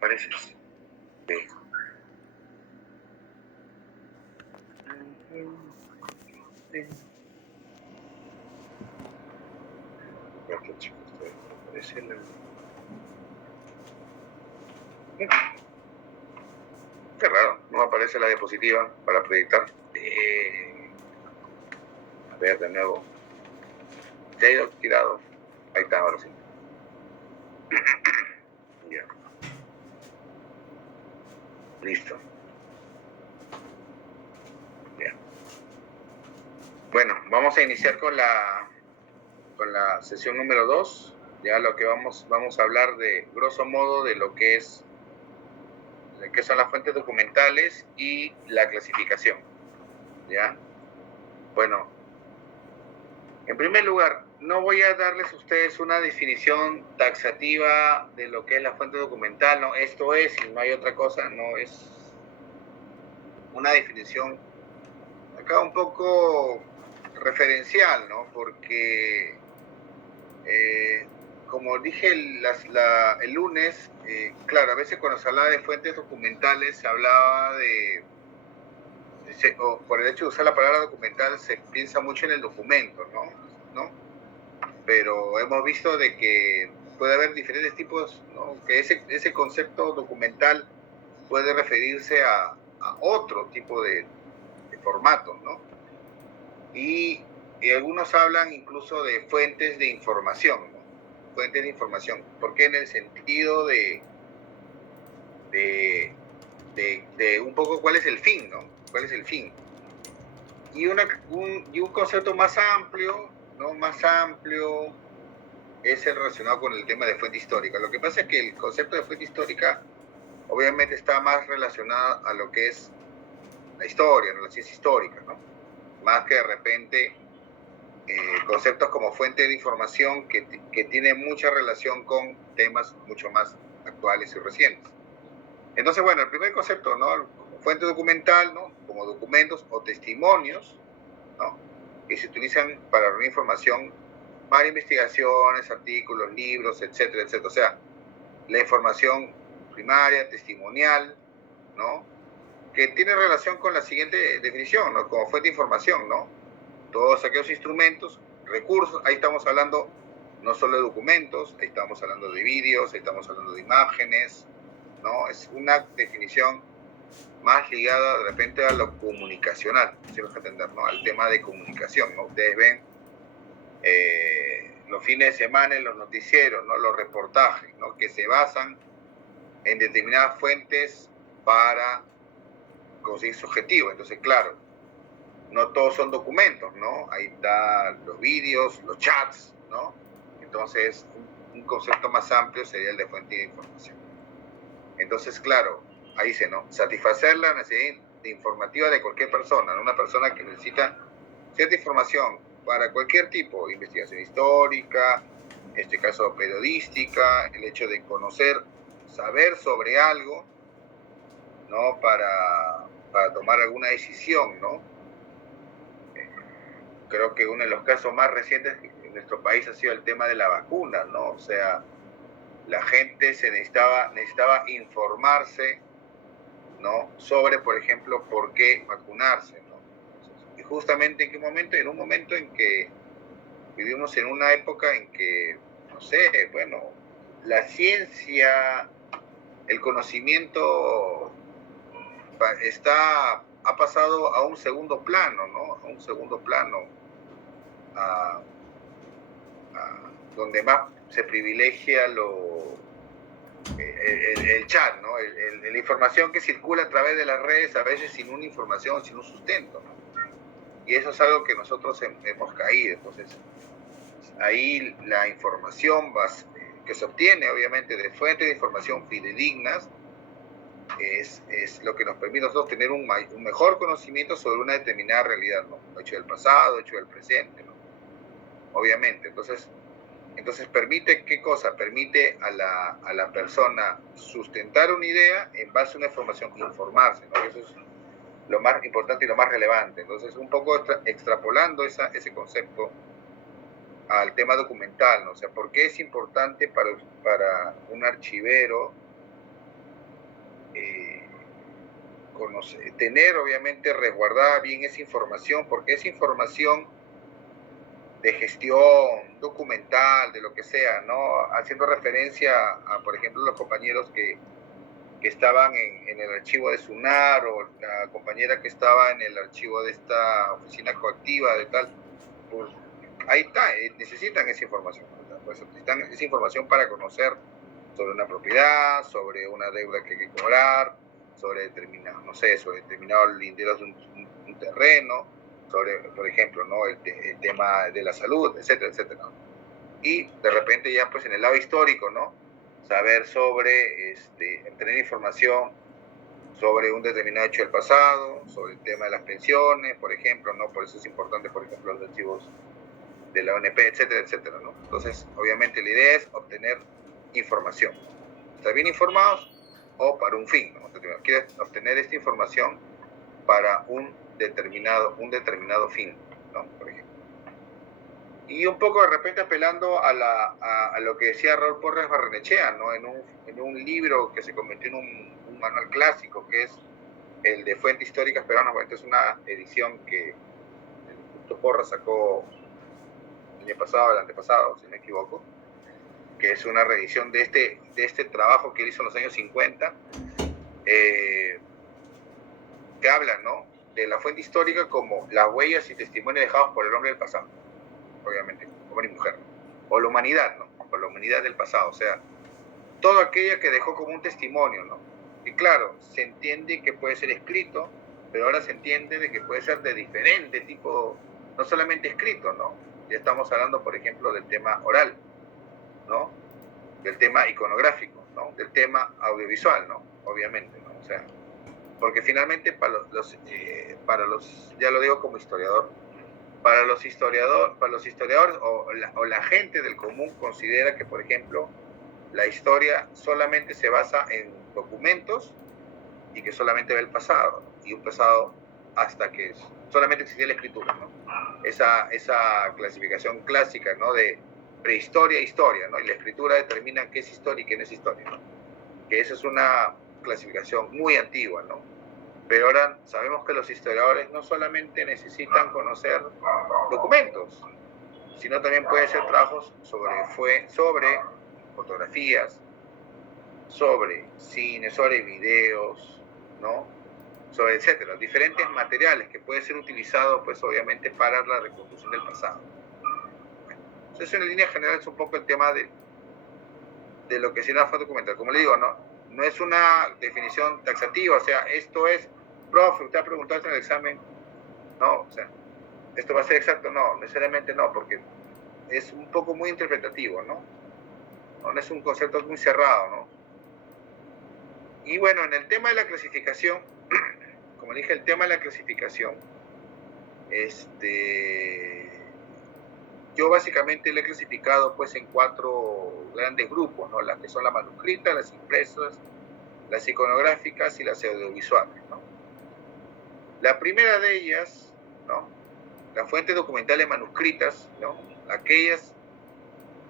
apareces. Sí. Cuatro chicos, aparece la... Qué raro, no aparece la diapositiva para proyectar. A ver, de nuevo. Ya ha ido tirado. Ahí está, ahora sí. Ya. Listo. Ya. Bueno, vamos a iniciar con la sesión número 2. Ya lo que vamos a hablar de, grosso modo, de lo que es qué son las fuentes documentales y la clasificación. ¿Ya? Bueno, en primer lugar, no voy a darles a ustedes una definición taxativa de lo que es la fuente documental, no, esto es y no hay otra cosa, no es una definición acá un poco referencial, ¿no? Porque, como dije el lunes, claro, a veces cuando se hablaba de fuentes documentales se hablaba o por el hecho de usar la palabra documental se piensa mucho en el documento, ¿no? Pero hemos visto de que puede haber diferentes tipos, ¿no? Que ese concepto documental puede referirse a otro tipo de formatos, ¿no? Y algunos hablan incluso de fuentes de información, ¿no? Fuentes de información, porque en el sentido de un poco cuál es el fin, ¿no? ¿Cuál es el fin? Y un concepto más amplio, ¿no? Más amplio es el relacionado con el tema de fuente histórica. Lo que pasa es que el concepto de fuente histórica obviamente está más relacionado a lo que es la historia, ¿no? La ciencia histórica, ¿no? Más que de repente conceptos como fuente de información que tiene mucha relación con temas mucho más actuales y recientes. Entonces, bueno, el primer concepto, ¿no? Fuente documental, ¿no? Como documentos o testimonios, ¿no? Que se utilizan para reunir información para investigaciones, artículos, libros, etcétera, etcétera. O sea, la información primaria, testimonial, ¿no? Que tiene relación con la siguiente definición, ¿no? Como fuente de información, ¿no? Todos aquellos instrumentos, recursos, ahí estamos hablando no solo de documentos, ahí estamos hablando de vídeos, ahí estamos hablando de imágenes, ¿no? Es una definición más ligada de repente a lo comunicacional, si nos entender, ¿no? Al tema de comunicación, ¿no? Ustedes ven los fines de semana en los noticieros, ¿no? Los reportajes, ¿no? Que se basan en determinadas fuentes para conseguir su objetivo. Entonces, claro, no todos son documentos, ¿no? Ahí están los vídeos, los chats, ¿no? Entonces, un concepto más amplio sería el de fuente de información. Entonces, claro, ahí dice, ¿no? Satisfacer la necesidad informativa de cualquier persona, ¿no? Una persona que necesita cierta información para cualquier tipo de investigación histórica, en este caso periodística, el hecho de conocer, saber sobre algo, ¿no? Para tomar alguna decisión, ¿no? Creo que uno de los casos más recientes en nuestro país ha sido el tema de la vacuna, ¿no? O sea, la gente se necesitaba informarse, ¿no? Sobre, por ejemplo, por qué vacunarse, ¿no? Y justamente en qué momento, en un momento en que vivimos en una época en que, no sé, bueno, la ciencia, el conocimiento ha pasado a un segundo plano, ¿no? A un segundo plano, donde más se privilegia el chat, ¿no? La información que circula a través de las redes, a veces sin una información, sin un sustento, ¿no? Y eso es algo que nosotros hemos caído. Entonces, ahí la información que se obtiene, obviamente, de fuentes de información fidedignas, es lo que nos permite a nosotros tener un mejor conocimiento sobre una determinada realidad, ¿no? Hecho del pasado, hecho del presente, ¿no? Obviamente. Entonces permite, ¿qué cosa? Permite a la persona sustentar una idea en base a una información, informarse, ¿no? Eso es lo más importante y lo más relevante. Entonces, un poco extrapolando ese concepto al tema documental, ¿no? O sea, ¿por qué es importante para un archivero tener obviamente resguardada bien esa información, porque esa información de gestión documental, de lo que sea, ¿no? Haciendo referencia a, por ejemplo, los compañeros que estaban en el archivo de SUNAR, o la compañera que estaba en el archivo de esta oficina coactiva de tal, pues ahí está, necesitan esa información, pues necesitan esa información para conocer sobre una propiedad, sobre una deuda que hay que cobrar, sobre determinado, no sé, sobre determinados linderos de un terreno, sobre, por ejemplo, ¿no? El tema de la salud, etcétera, etcétera. Y de repente ya pues en el lado histórico, ¿no? Saber sobre, tener información sobre un determinado hecho del pasado, sobre el tema de las pensiones, por ejemplo, ¿no? Por eso es importante, por ejemplo, los archivos de la ONP, etcétera, etcétera, ¿no? Entonces, obviamente la idea es obtener información, estar bien informados o para un fin, ¿no? Quieres obtener esta información para un determinado fin, ¿no? Por ejemplo. Y un poco de repente apelando a lo que decía Raúl Porras Barrenechea, ¿no? En un libro que se convirtió en un manual clásico, que es el de Fuentes Históricas Peruanas. Bueno, esta es una edición que el Instituto Porras sacó el año pasado, el antepasado, si no me equivoco, que es una reedición de este trabajo que él hizo en los años 50, que habla, ¿no? De la fuente histórica como las huellas y testimonios dejados por el hombre del pasado, obviamente, hombre y mujer, o la humanidad, ¿no? O la humanidad del pasado, o sea, todo aquello que dejó como un testimonio, ¿no? Y claro, se entiende que puede ser escrito, pero ahora se entiende de que puede ser de diferente tipo, no solamente escrito, ¿no? Ya estamos hablando, por ejemplo, del tema oral, ¿no? Del tema iconográfico, ¿no? Del tema audiovisual, ¿no? Obviamente, ¿no? O sea, porque finalmente para los, ya lo digo como historiador, para los historiadores o la gente del común considera que, por ejemplo, la historia solamente se basa en documentos y que solamente ve el pasado, y un pasado hasta que solamente existía la escritura, ¿no? Esa clasificación clásica, ¿no? De prehistoria e historia, ¿no? Y la escritura determina qué es historia y qué no es historia, ¿no? Que esa es una clasificación muy antigua, ¿no? Pero ahora sabemos que los historiadores no solamente necesitan conocer documentos, sino también pueden hacer trabajos sobre fotografías, sobre cine, sobre videos, ¿no? Sobre etcétera, diferentes materiales que pueden ser utilizados, pues obviamente, para la reconstrucción del pasado. Bueno, entonces, en línea general es un poco el tema de lo que sería una foto documental. Como le digo, no es una definición taxativa, o sea, esto es, profe, usted ha preguntado en el examen, no, o sea, esto va a ser exacto, no, necesariamente no, porque es un poco muy interpretativo, ¿no? No es un concepto muy cerrado, ¿no? Y bueno, en el tema de la clasificación, como le dije, el tema de la clasificación, yo básicamente lo he clasificado pues en 4 grandes grupos, ¿no? Las que son las manuscritas, las impresas, las iconográficas y las audiovisuales, ¿no? La primera de ellas, ¿no? Las fuentes documentales manuscritas, ¿no? Aquellas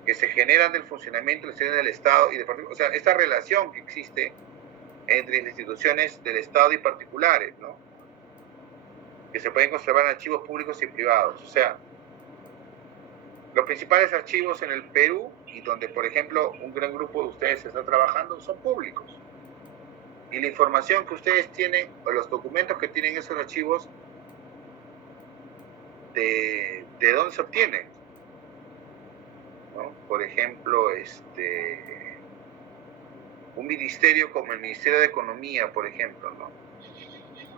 que se generan del funcionamiento del Estado y de, o sea, esta relación que existe entre instituciones del Estado y particulares, ¿no? Que se pueden conservar en archivos públicos y privados. O sea, los principales archivos en el Perú, y donde, por ejemplo, un gran grupo de ustedes está trabajando, son públicos. Y la información que ustedes tienen, o los documentos que tienen esos archivos, ¿de dónde se obtienen? ¿No? Por ejemplo, un ministerio como el Ministerio de Economía, por ejemplo, ¿no?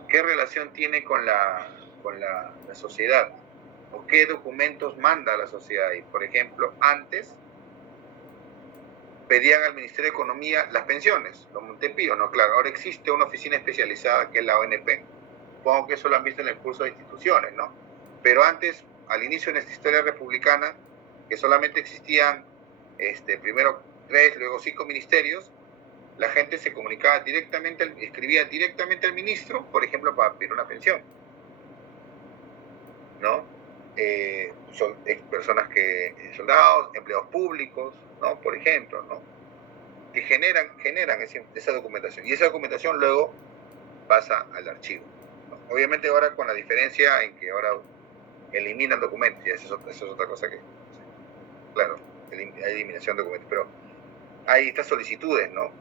¿Qué relación tiene con la sociedad? ¿O qué documentos manda a la sociedad? Y, por ejemplo, antes pedían al Ministerio de Economía las pensiones, los Montepío, ¿no? Claro, ahora existe una oficina especializada que es la ONP. Supongo que eso lo han visto en el curso de instituciones, ¿no? Pero antes, al inicio de nuestra historia republicana, que solamente existían primero 3, luego 5 ministerios, la gente se comunicaba directamente, escribía directamente al ministro, por ejemplo, para pedir una pensión, ¿no? Son personas soldados, empleados públicos, ¿no? Por ejemplo, ¿no? que generan esa documentación. Y esa documentación luego pasa al archivo, ¿no? Obviamente ahora con la diferencia en que ahora eliminan documentos, y eso es otra cosa que, claro, hay eliminación de documentos, pero hay estas solicitudes, ¿no?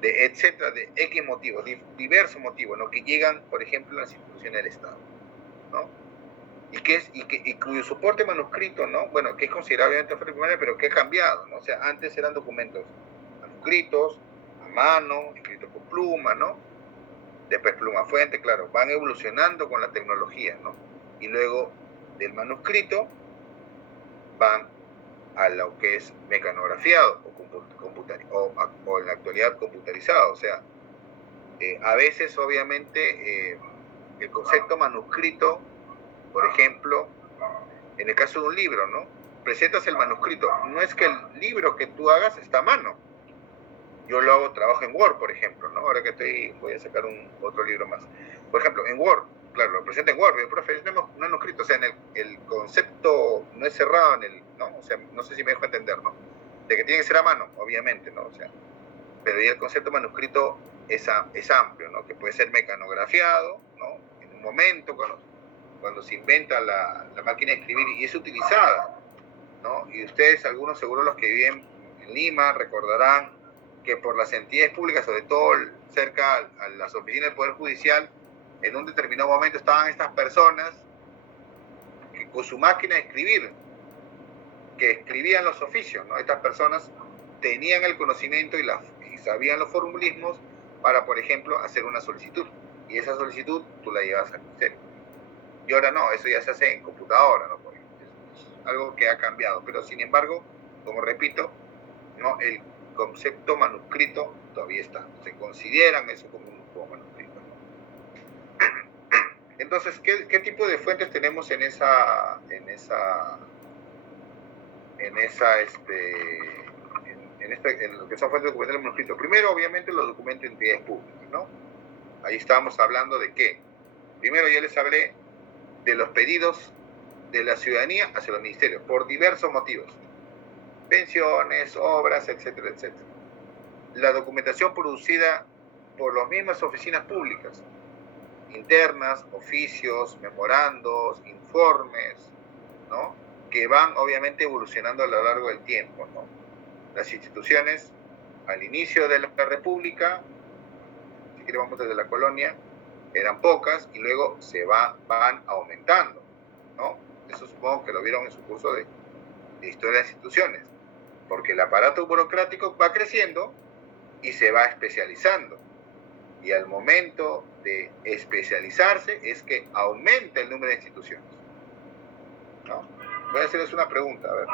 De etcétera, de X motivos, diversos motivos, ¿no? Que llegan, por ejemplo, a las instituciones del Estado, ¿no? Y cuyo soporte manuscrito, ¿no? Bueno, que es considerablemente oferta primaria, pero que ha cambiado, ¿no? O sea, antes eran documentos manuscritos, a mano, escritos con pluma, ¿no? Después pluma fuente, claro, van evolucionando con la tecnología, ¿no? Y luego del manuscrito van a lo que es mecanografiado o en la actualidad computarizado. O sea, a veces obviamente el concepto manuscrito, por ejemplo, en el caso de un libro, ¿no? Presentas el manuscrito. No es que el libro que tú hagas está a mano. Yo lo hago, trabajo en Word, por ejemplo, ¿no? Ahora que voy a sacar otro libro más. Por ejemplo, en Word, claro, lo presento en Word, pero profe, no es manuscrito, o sea, el concepto no es cerrado ¿no? O sea, no sé si me dejo entender, ¿no? De que tiene que ser a mano, obviamente, ¿no? O sea, pero ya el concepto manuscrito es amplio, ¿no? Que puede ser mecanografiado, ¿no? En un momento, cuando se inventa la máquina de escribir y es utilizada, ¿no? Y ustedes, algunos seguro los que viven en Lima, recordarán que por las entidades públicas, sobre todo cerca a las oficinas del Poder Judicial, en un determinado momento estaban estas personas que con su máquina de escribir, que escribían los oficios, ¿no? Estas personas tenían el conocimiento y sabían los formulismos para, por ejemplo, hacer una solicitud. Y esa solicitud tú la llevas al ministerio. Y ahora no, eso ya se hace en computadora, ¿no? Es algo que ha cambiado. Pero sin embargo, como repito, ¿no? El concepto manuscrito todavía está. Se consideran eso como manuscrito, ¿no? Entonces, ¿qué tipo de fuentes tenemos en lo que son fuentes documentales manuscritos? Primero, obviamente, los documentos de entidades públicas, ¿no? Ahí estábamos hablando de qué. Primero ya les hablé de los pedidos de la ciudadanía hacia los ministerios, por diversos motivos. Pensiones, obras, etcétera, etcétera. La documentación producida por las mismas oficinas públicas, internas, oficios, memorandos, informes, ¿no? Que van obviamente evolucionando a lo largo del tiempo, ¿no? Las instituciones, al inicio de la República, si queremos desde la colonia, eran pocas y luego van aumentando, ¿no? Eso supongo que lo vieron en su curso de historia de instituciones, porque el aparato burocrático va creciendo y se va especializando. Y al momento de especializarse es que aumenta el número de instituciones, ¿no? Voy a hacerles una pregunta, a ver.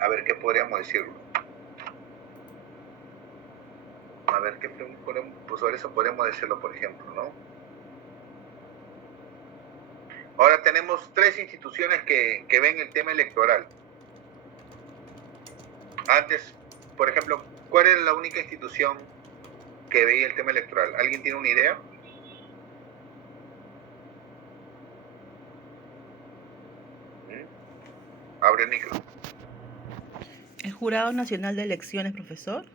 A ver qué podríamos decirlo. A ver qué pues sobre eso podemos decirlo, por ejemplo, ¿no? Ahora tenemos 3 instituciones que ven el tema electoral. Antes, por ejemplo, ¿cuál era la única institución que veía el tema electoral? ¿Alguien tiene una idea? Abre el micro. ¿El Jurado Nacional de Elecciones, profesor?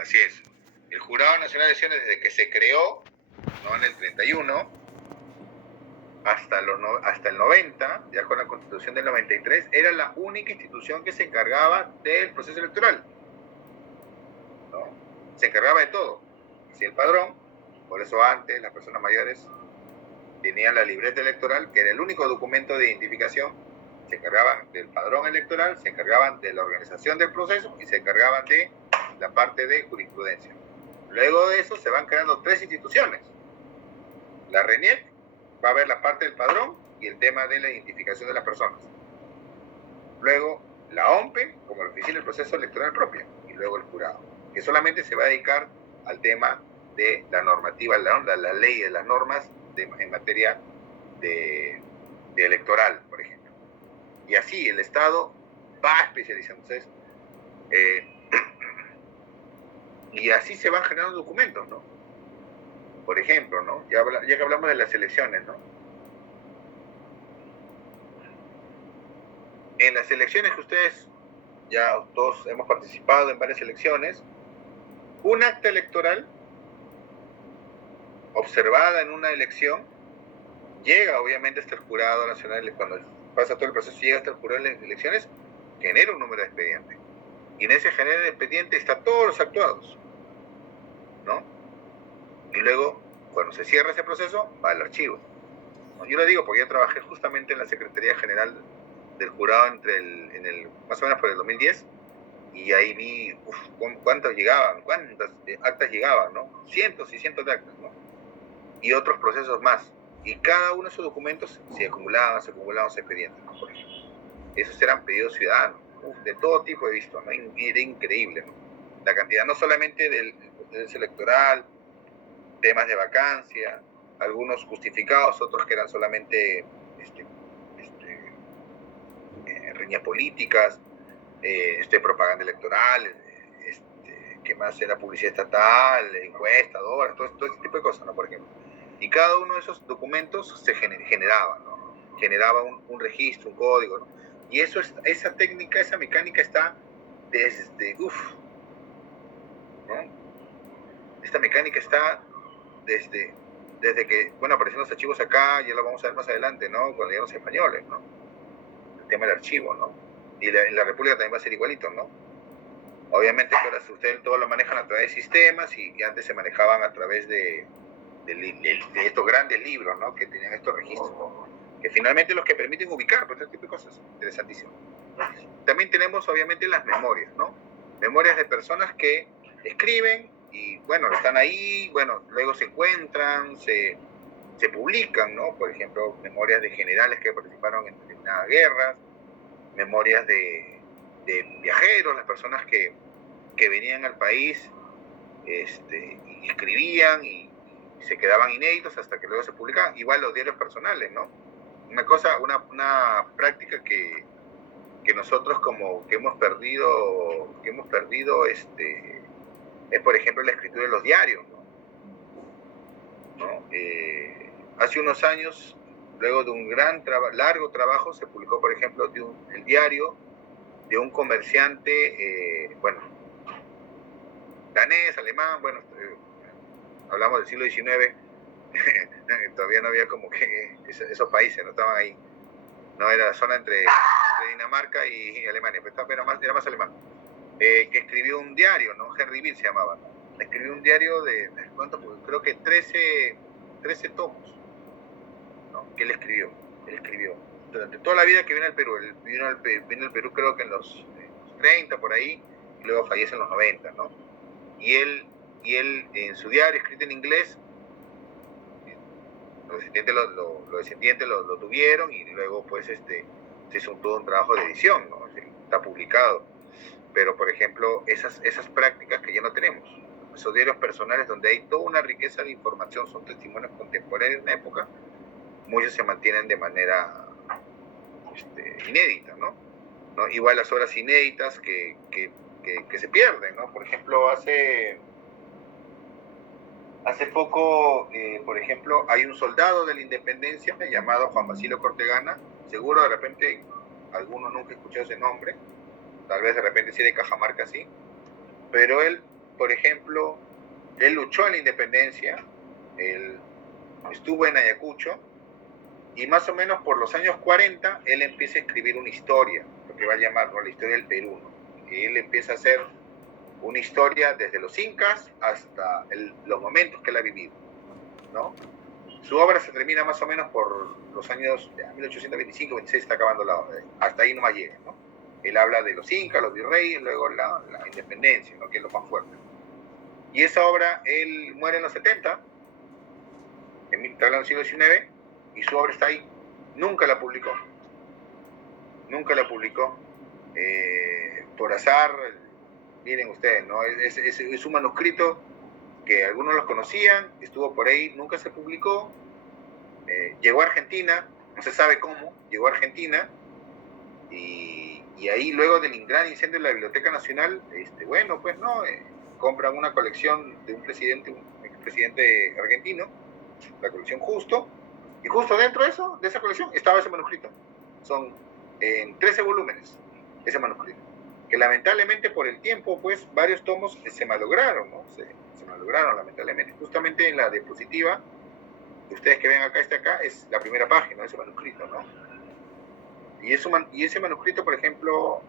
Así es. El Jurado Nacional de Elecciones, desde que se creó, ¿no? En el 31, hasta el 90, ya con la Constitución del 93, era la única institución que se encargaba del proceso electoral, ¿no? Se encargaba de todo. Hacía el padrón, por eso antes las personas mayores tenían la libreta electoral, que era el único documento de identificación. Se encargaban del padrón electoral, se encargaban de la organización del proceso y se encargaban de la parte de jurisprudencia. Luego de eso se van creando 3 instituciones. La RENIEC va a ver la parte del padrón y el tema de la identificación de las personas. Luego la OMPE, como la Oficina del Proceso Electoral propia, y luego el jurado, que solamente se va a dedicar al tema de la normativa, la ley de las normas en materia de electoral, por ejemplo. Y así el Estado va especializándose. Y así se van generando documentos, ¿no? Por ejemplo, ¿no? Ya que hablamos de las elecciones, ¿no? En las elecciones que ustedes, ya todos hemos participado en varias elecciones, un acta electoral observada en una elección llega obviamente hasta el Jurado Nacional, cuando pasa todo el proceso, llega hasta el Jurado de Elecciones, genera un número de expediente. Y en ese genera de expediente están todos los actuados, ¿no? Y luego, cuando se cierra ese proceso, va al archivo. Yo lo digo porque yo trabajé justamente en la Secretaría General del Jurado más o menos por el 2010, y ahí vi cuántas actas llegaban, ¿no? Cientos y cientos de actas, ¿no? Y otros procesos más. Y cada uno de esos documentos se acumulaban expedientes, ¿no? Por ejemplo. Esos eran pedidos ciudadanos, de todo tipo he visto, ¿no? Era increíble, ¿no? La cantidad, no solamente del proceso electoral, temas de vacancia, algunos justificados, otros que eran solamente riñas políticas, propaganda electoral, ¿qué más era? Publicidad estatal, encuesta, dólares, todo ese tipo de cosas, ¿no? Por ejemplo. Y cada uno de esos documentos se generaba, ¿no? Generaba un registro, un código, ¿no? Y esa técnica, esa mecánica está desde, ¿no? Esta mecánica está desde que, bueno, aparecieron los archivos acá, ya lo vamos a ver más adelante, ¿no? Cuando llegan los españoles, ¿no? El tema del archivo, ¿no? Y en la República también va a ser igualito, ¿no? Obviamente que ahora ustedes todo lo manejan a través de sistemas y antes se manejaban a través de estos grandes libros, ¿no? Que tenían estos registros, ¿no? Que finalmente los que permiten ubicar, pues, este tipo de cosas. Interesantísimo. También tenemos obviamente las memorias, ¿no? Memorias de personas que escriben y, bueno, están ahí, bueno, luego se encuentran, se publican, ¿no? Por ejemplo, memorias de generales que participaron en determinadas guerras, memorias de viajeros, las personas que venían al país y escribían y se quedaban inéditos hasta que luego se publicaban. Igual los diarios personales, ¿no? Una práctica que nosotros como que hemos perdido es, por ejemplo, la escritura de los diarios, ¿no? Hace unos años, luego de un largo trabajo, se publicó, por ejemplo, el diario de un comerciante, danés, alemán, hablamos del siglo XIX, todavía no había como que esos países, no estaban ahí, no era la zona entre Dinamarca y Alemania, pero era más alemán, que escribió un diario, ¿no? Henry Bill se llamaba, ¿no? Escribió un diario de, ¿cuánto? Creo que 13 tomos, ¿no? Que él escribió durante toda la vida que vino al Perú. Él vino al Perú creo que en los 30 por ahí, y luego fallece en los 90, ¿no? Y él en su diario escrito en inglés, los descendientes lo tuvieron y luego pues se hizo todo un trabajo de edición, ¿no? Está publicado. Pero por ejemplo, esas prácticas que ya no tenemos, esos diarios personales donde hay toda una riqueza de información, son testimonios contemporáneos de una época, muchos se mantienen de manera inédita, ¿no? Igual las obras inéditas que se pierden, ¿no? Por ejemplo, hace poco, por ejemplo, hay un soldado de la independencia llamado Juan Basilio Cortegana, seguro de repente alguno nunca escuchó ese nombre, tal vez de repente sí de Cajamarca sí, pero él, por ejemplo, él luchó en la independencia, él estuvo en Ayacucho, y más o menos por los años 40, él empieza a escribir una historia, lo que va a llamar, ¿no?, la historia del Perú, ¿no? Y él empieza a hacer una historia desde los incas hasta los momentos que él ha vivido, ¿no? Su obra se termina más o menos por los años 1825, 26, está acabando hasta ahí nomás llega, ¿no? Él habla de los incas, los virreyes, luego la independencia, ¿no?, que es lo más fuerte. Y esa obra, él muere en los 70, está hablando del siglo XIX, y su obra está ahí. Nunca la publicó. Por azar, miren ustedes, ¿no? Es un manuscrito que algunos los conocían, estuvo por ahí, nunca se publicó, llegó a Argentina, no se sabe cómo, llegó a Argentina, y ahí luego del gran incendio de la Biblioteca Nacional, compran una colección de un expresidente argentino, la colección Justo, y justo dentro de esa colección estaba ese manuscrito. Son en 13 volúmenes, ese manuscrito. Que lamentablemente por el tiempo, pues, varios tomos se malograron, ¿no? Se malograron, lamentablemente. Justamente en la diapositiva, ustedes que ven acá, es la primera página de ese manuscrito, ¿no? Y ese manuscrito, por ejemplo,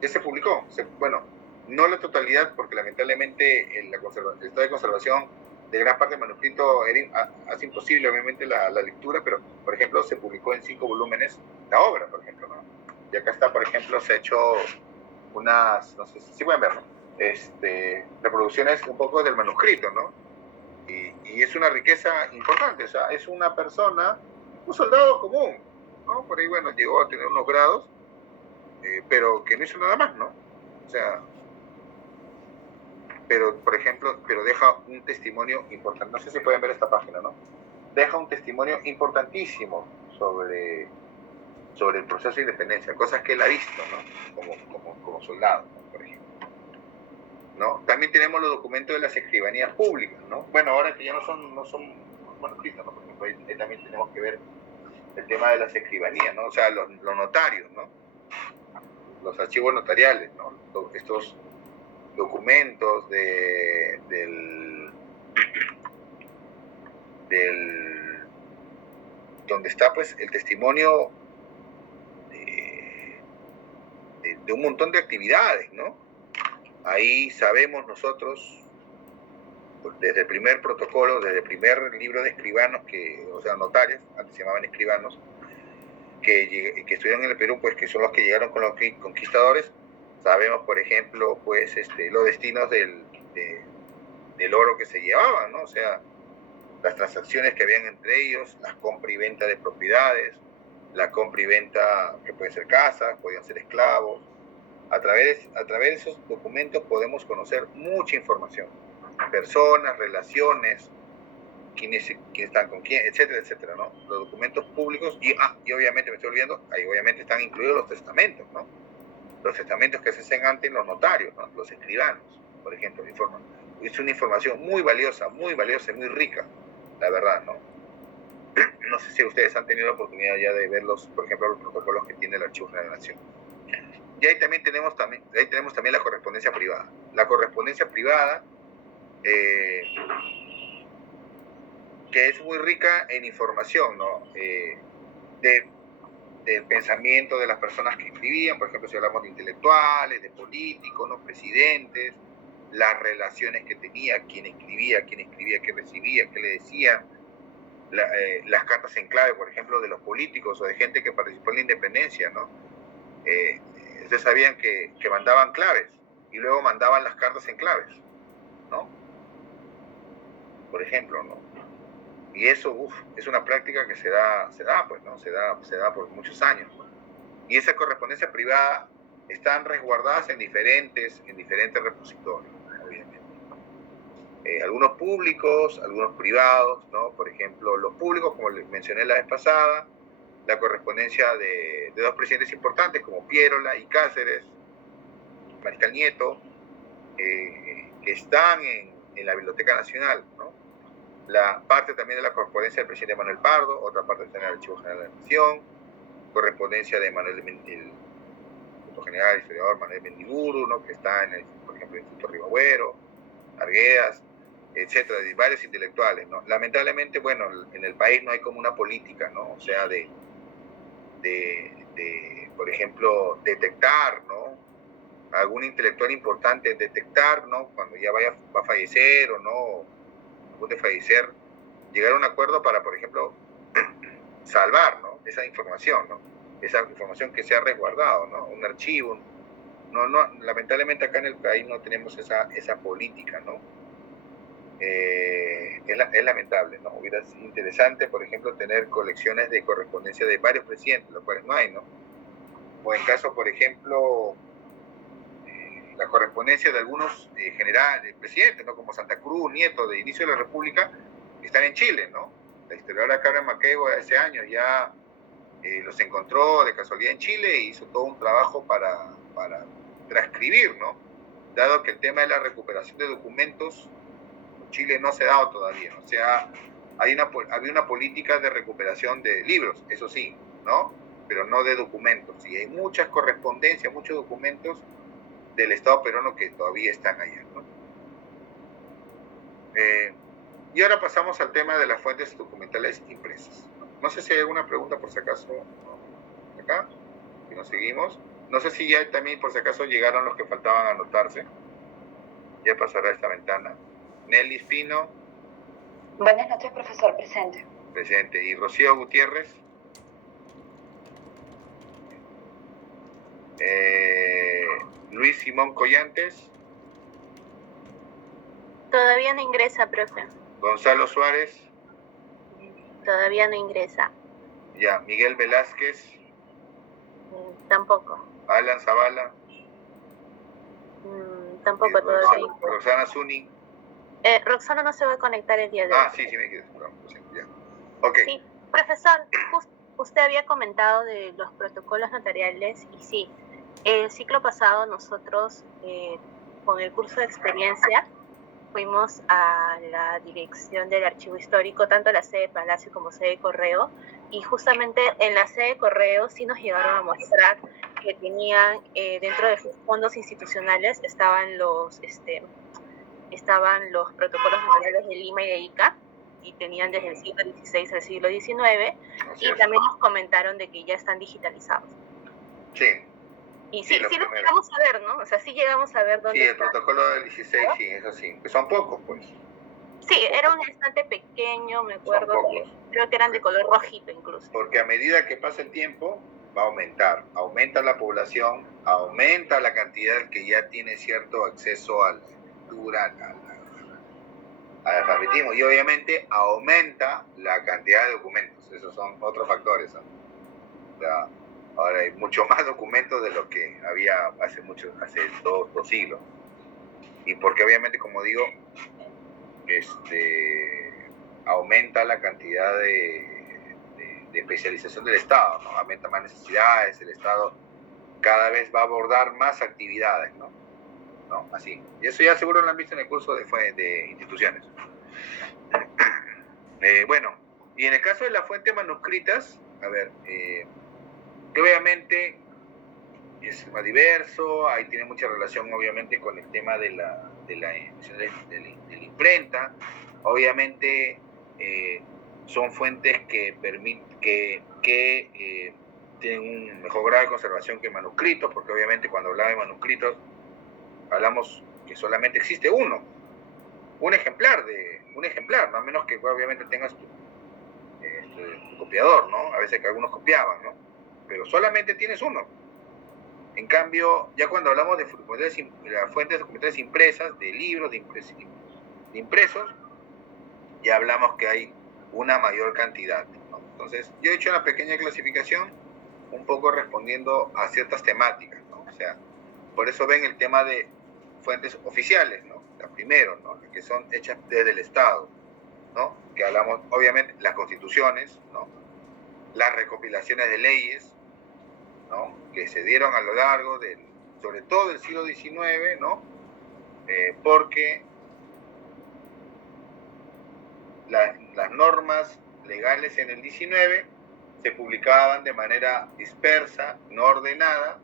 ya se publicó. Bueno, no la totalidad, porque lamentablemente el estado de conservación de gran parte del manuscrito hace imposible, obviamente, la lectura, pero, por ejemplo, se publicó en 5 volúmenes la obra, por ejemplo, ¿no? Y acá está, por ejemplo, se ha hecho unas, no sé si pueden verlo, reproducciones un poco del manuscrito, ¿no? Y es una riqueza importante, o sea, es una persona, un soldado común, ¿no? Por ahí, bueno, llegó a tener unos grados, pero que no hizo nada más, ¿no? O sea, pero, por ejemplo, pero deja un testimonio importante, no sé si pueden ver esta página, ¿no? Deja un testimonio importantísimo sobre el proceso de independencia, cosas que él ha visto, ¿no? Como soldado, ¿no? Por ejemplo. ¿No? También tenemos los documentos de las escribanías públicas, ¿no? Bueno, ahora que ya no son manuscritos, ¿no? Por ejemplo, ahí también tenemos que ver el tema de las escribanías, ¿no? O sea, los notarios, ¿no? Los archivos notariales, ¿no? Estos documentos donde está, pues, el testimonio de un montón de actividades, ¿no? Ahí sabemos nosotros, desde el primer protocolo, desde el primer libro de escribanos, o sea, notarios, antes se llamaban escribanos, que estuvieron en el Perú, pues, que son los que llegaron con los conquistadores. Sabemos, por ejemplo, pues, los destinos del oro que se llevaban, ¿no? O sea, las transacciones que habían entre ellos, las compra y venta de propiedades, la compra y venta que pueden ser casas, podían ser esclavos. A través de esos documentos podemos conocer mucha información, personas, relaciones, quiénes están con quién, etcétera, etcétera, ¿no? Los documentos públicos, y obviamente me estoy olvidando, ahí obviamente están incluidos los testamentos, ¿no? Los testamentos que se hacen ante los notarios, ¿no? Los escribanos, por ejemplo, es una información muy valiosa y muy rica, la verdad, ¿no? No sé si ustedes han tenido la oportunidad ya de ver por ejemplo, los protocolos que tiene el Archivo General de la Nación. Y ahí tenemos también la correspondencia privada. La correspondencia privada, que es muy rica en información, ¿no? Del pensamiento de las personas que escribían, por ejemplo, si hablamos de intelectuales, de políticos, ¿no? Presidentes, las relaciones que tenía, quién escribía, qué recibía, qué le decían, las cartas en clave, por ejemplo, de los políticos o de gente que participó en la independencia, ¿no? Ustedes sabían que mandaban claves y luego mandaban las cartas en claves, ¿no? Por ejemplo, ¿no? Y eso, es una práctica que se da, pues, ¿no? Se da por muchos años, ¿no? Y esa correspondencia privada están resguardadas en diferentes repositorios, obviamente. Algunos públicos, algunos privados, ¿no? Por ejemplo, los públicos, como les mencioné la vez pasada, la correspondencia de dos presidentes importantes como Pierola y Cáceres, Mariscal Nieto, que están en la Biblioteca Nacional, ¿no? La parte también de la correspondencia del presidente Manuel Pardo, otra parte está en el Archivo General de la Nación, correspondencia de el general historiador Manuel Mendiburu, ¿no? Que está por ejemplo, en el Instituto Ribagüero, Arguedas, etcétera, de varios intelectuales, ¿no? Lamentablemente, bueno, en el país no hay como una política, ¿no? O sea, por ejemplo, detectar, ¿no? Algún intelectual importante, detectar, ¿no? Cuando ya va a fallecer o no, de fallecer, llegar a un acuerdo para, por ejemplo, salvar, ¿no? Esa información, ¿no? Esa información que se ha resguardado, ¿no? Un archivo. Lamentablemente acá en el país no tenemos esa política, ¿no? Es lamentable, ¿no? Hubiera sido interesante, por ejemplo, tener colecciones de correspondencia de varios presidentes, los cuales no hay, ¿no? O en caso, por ejemplo, la correspondencia de algunos generales, presidentes, ¿no? Como Santa Cruz, Nieto, de inicio de la República, que están en Chile, ¿no? La historiadora Carmen Maquebo hace años ya los encontró de casualidad en Chile e hizo todo un trabajo para transcribir, ¿no? Dado que el tema de la recuperación de documentos en Chile no se ha dado todavía, o sea, había una política de recuperación de libros, eso sí, ¿no? pero no de documentos. Y hay muchas correspondencias, muchos documentos del Estado peruano que todavía están allá, ¿no? Y ahora pasamos al tema de las fuentes documentales impresas. No sé si hay alguna pregunta por si acaso acá, y nos seguimos. No sé si ya también por si acaso llegaron los que faltaban a anotarse. Ya pasará esta ventana. Nelly Espino. Buenas noches, profesor. Presente. Presente. ¿Y Rocío Gutiérrez? Luis Simón Collantes. Todavía no ingresa, profe. Gonzalo Suárez. Todavía no ingresa. Ya. Miguel Velázquez. Tampoco. Alan Zavala. Tampoco todavía. Roxana Zuni. Roxana no se va a conectar el día de hoy. Sí, me dijiste. Ya. Ok. Sí, profesor, usted había comentado de los protocolos notariales y sí, el ciclo pasado nosotros con el curso de experiencia fuimos a la dirección del archivo histórico, tanto la sede de Palacio como sede de Correo, y justamente en la sede de Correo sí nos llegaron a mostrar que tenían dentro de sus fondos institucionales estaban los protocolos notariales de Lima y de Ica, y tenían desde el siglo XVI al siglo XIX, y también nos comentaron de que ya están digitalizados. Sí. Y sí lo llegamos a ver, ¿no? O sea, sí llegamos a ver dónde está. Sí, el protocolo del 16, ¿no? Sí, eso sí. Que son pocos, pues. Sí, era un estante pequeño, me acuerdo, creo que eran de color rojito incluso. Porque a medida que pasa el tiempo, va a aumentar. Aumenta la población, aumenta la cantidad que ya tiene cierto acceso a la lectura, al alfabetismo, y obviamente aumenta la cantidad de documentos. Esos son otros factores, ¿no? O sea, ahora hay mucho más documentos de lo que había hace 2 siglos. Y porque obviamente, como digo, aumenta la cantidad de especialización del Estado, ¿no? Aumenta más necesidades, el Estado cada vez va a abordar más actividades, ¿no? Así. Y eso ya seguro lo han visto en el curso de instituciones. Bueno, y en el caso de las fuentes manuscritas, a ver, que obviamente es más diverso, ahí tiene mucha relación obviamente con el tema de la imprenta. Obviamente son fuentes que tienen un mejor grado de conservación que manuscritos, porque obviamente cuando hablamos de manuscritos hablamos que solamente existe un ejemplar, ¿no? A menos que obviamente tengas tu copiador, ¿no? A veces que algunos copiaban, ¿no? Pero solamente tienes uno. En cambio, ya cuando hablamos de las fuentes documentales impresas, de libros, de impresos, ya hablamos que hay una mayor cantidad, ¿no? Entonces, yo he hecho una pequeña clasificación, un poco respondiendo a ciertas temáticas, ¿no? O sea, por eso ven el tema de fuentes oficiales, ¿no? La primero, ¿no? Las que son hechas desde el Estado, ¿no? Que hablamos, obviamente, las constituciones, ¿no? Las recopilaciones de leyes, ¿no? Que se dieron a lo largo sobre todo del siglo XIX, ¿no? Porque las normas legales en el XIX se publicaban de manera dispersa, no ordenada,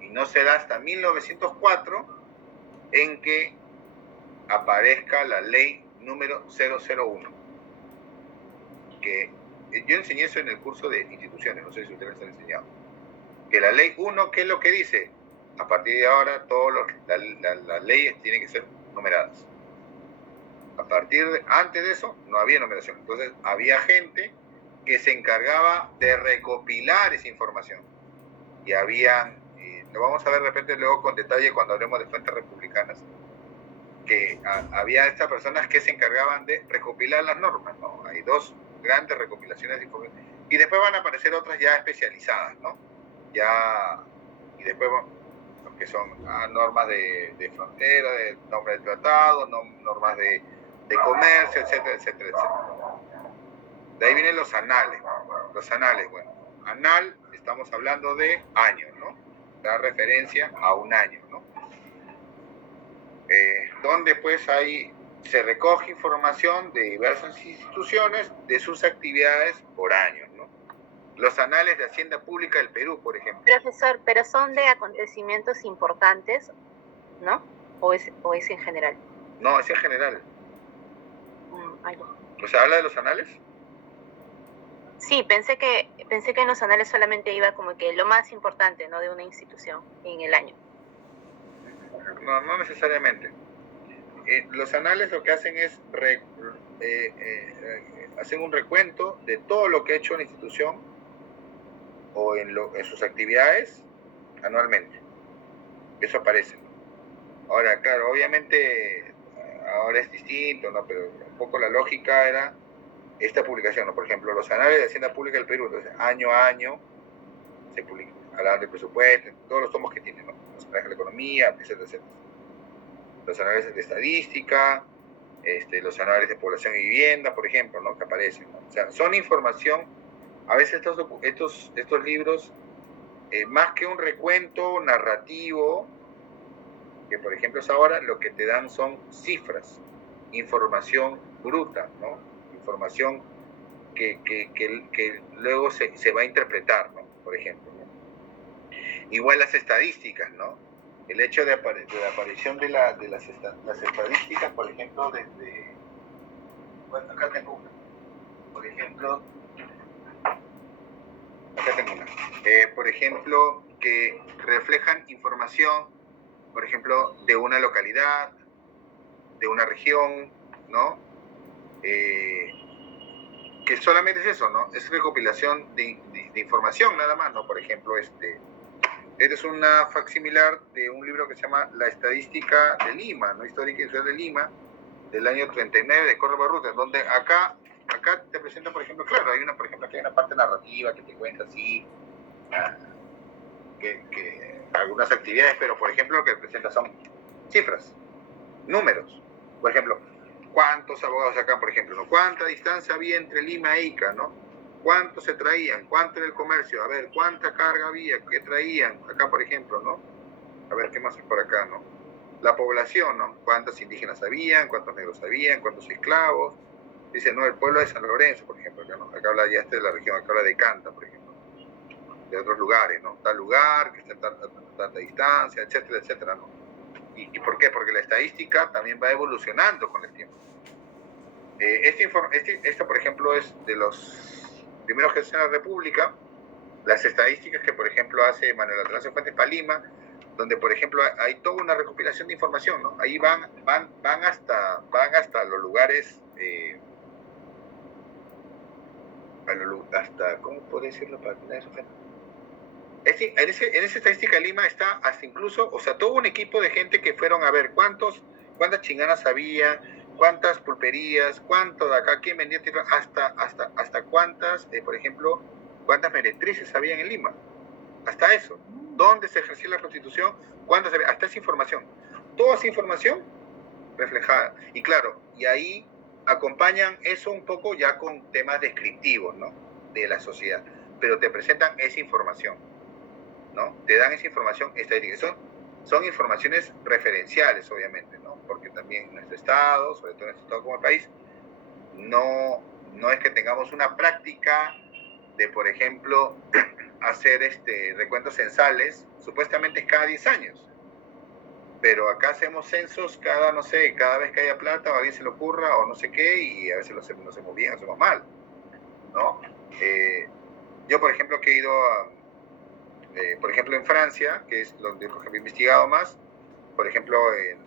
y no será hasta 1904 en que aparezca la ley número 001, que yo enseñé eso en el curso de instituciones, no sé si ustedes han enseñado, que la ley 1, ¿qué es lo que dice? A partir de ahora las leyes tienen que ser numeradas. Antes de eso no había numeración, entonces había gente que se encargaba de recopilar esa información, y lo vamos a ver de repente luego con detalle cuando hablemos de fuentes republicanas, que había estas personas que se encargaban de recopilar las normas, ¿no? Hay 2 grandes recopilaciones de información, y después van a aparecer otras ya especializadas, ¿no? Y después los que son normas de frontera, de nombre de tratado, normas de comercio, etcétera, etcétera, etcétera. De ahí vienen los anales, ¿no? Los anales, bueno, anal, estamos hablando de años, ¿no? Da referencia a un año, ¿no? Donde pues ahí se recoge información de diversas instituciones de sus actividades por años, ¿no? los anales de Hacienda Pública del Perú, por ejemplo. Profesor, pero son de acontecimientos importantes, ¿no? ¿O es en general? No, es en general. Ay, O sea, ¿habla de los anales? sí, pensé que en los anales solamente iba como que lo más importante, ¿no? De una institución en el año. No, no necesariamente. Los anales lo que hacen es hacen un recuento de todo lo que ha hecho la institución o en sus actividades anualmente. Eso aparece, ¿no? Ahora, claro, obviamente ahora es distinto, ¿no? Pero un poco la lógica era esta publicación, ¿no? Por ejemplo, los anales de Hacienda Pública del Perú, entonces año a año se publica, hablan del presupuesto, todos los tomos que tiene, ¿no? Los anales de la economía, etcétera, etcétera. Los análisis de estadística, los análisis de población y vivienda, por ejemplo, ¿no? Que aparecen, ¿no? O sea, son información, a veces estos libros, más que un recuento narrativo, que por ejemplo es ahora, lo que te dan son cifras, información bruta, ¿no? Información que luego se va a interpretar, ¿no? Por ejemplo, ¿no? Igual las estadísticas, ¿no? El hecho de la aparición de las estadísticas, por ejemplo, desde... Bueno, acá tengo una. Por ejemplo, acá tengo una. Por ejemplo, que reflejan información, por ejemplo, de una localidad, de una región, ¿no? Que solamente es eso, ¿no? Es recopilación de información nada más, ¿no? Por ejemplo, esta es una facsimilar de un libro que se llama La Estadística de Lima, ¿no? Histórica y Social de Lima, del año 39 de Córdoba Ruta, donde acá te presenta, por ejemplo, claro, por ejemplo, aquí hay una parte narrativa que te cuenta así, que algunas actividades, pero por ejemplo lo que presenta son cifras, números. Por ejemplo, ¿cuántos abogados sacan, por ejemplo, ¿no? ¿Cuánta distancia había entre Lima e Ica, ¿no? ¿Cuántos se traían? ¿Cuánto era el comercio? A ver, ¿cuánta carga había? ¿Qué traían? Acá, por ejemplo, ¿no? A ver, ¿qué más es por acá, no? La población, ¿no? ¿Cuántos indígenas habían? ¿Cuántos negros habían? ¿Cuántos esclavos? Dice, no, el pueblo de San Lorenzo, por ejemplo, acá, ¿no? Acá habla ya de la región, acá habla de Canta, por ejemplo, de otros lugares, ¿no? Tal lugar, que está a tanta distancia, etcétera, etcétera, ¿no? ¿Y por qué? Porque la estadística también va evolucionando con el tiempo. Esto, por ejemplo, es de los primeros que se en la República, las estadísticas que, por ejemplo, hace Manuel Atanasio Fuentes Palima, donde, por ejemplo, hay toda una recopilación de información, ¿no? Ahí van hasta los lugares, hasta, ¿cómo puedo decirlo para que nadie se ofenda? En esa estadística de Lima está hasta incluso, o sea, todo un equipo de gente que fueron a ver cuántas chinganas había, cuántas pulperías, cuánto de acá, quién vendía tierra, hasta cuántas, por ejemplo, cuántas meretrices había en Lima. Hasta eso. ¿Dónde se ejercía la prostitución? ¿Cuántas había? Hasta esa información. Toda esa información reflejada. Y claro, y ahí acompañan eso un poco ya con temas descriptivos, ¿no? De la sociedad. Pero te presentan esa información, ¿no? Te dan esa información estadística. Son informaciones referenciales, obviamente, ¿no? Porque también nuestro Estado, sobre todo nuestro Estado como país, no es que tengamos una práctica de, por ejemplo, hacer recuentos censales, supuestamente cada 10 años. Pero acá hacemos censos cada, no sé, cada vez que haya plata o a alguien se le ocurra o no sé qué, y a veces lo hacemos bien, lo hacemos mal, ¿no? Yo, por ejemplo, que he ido a, por ejemplo, en Francia, que es donde he investigado más, por ejemplo, el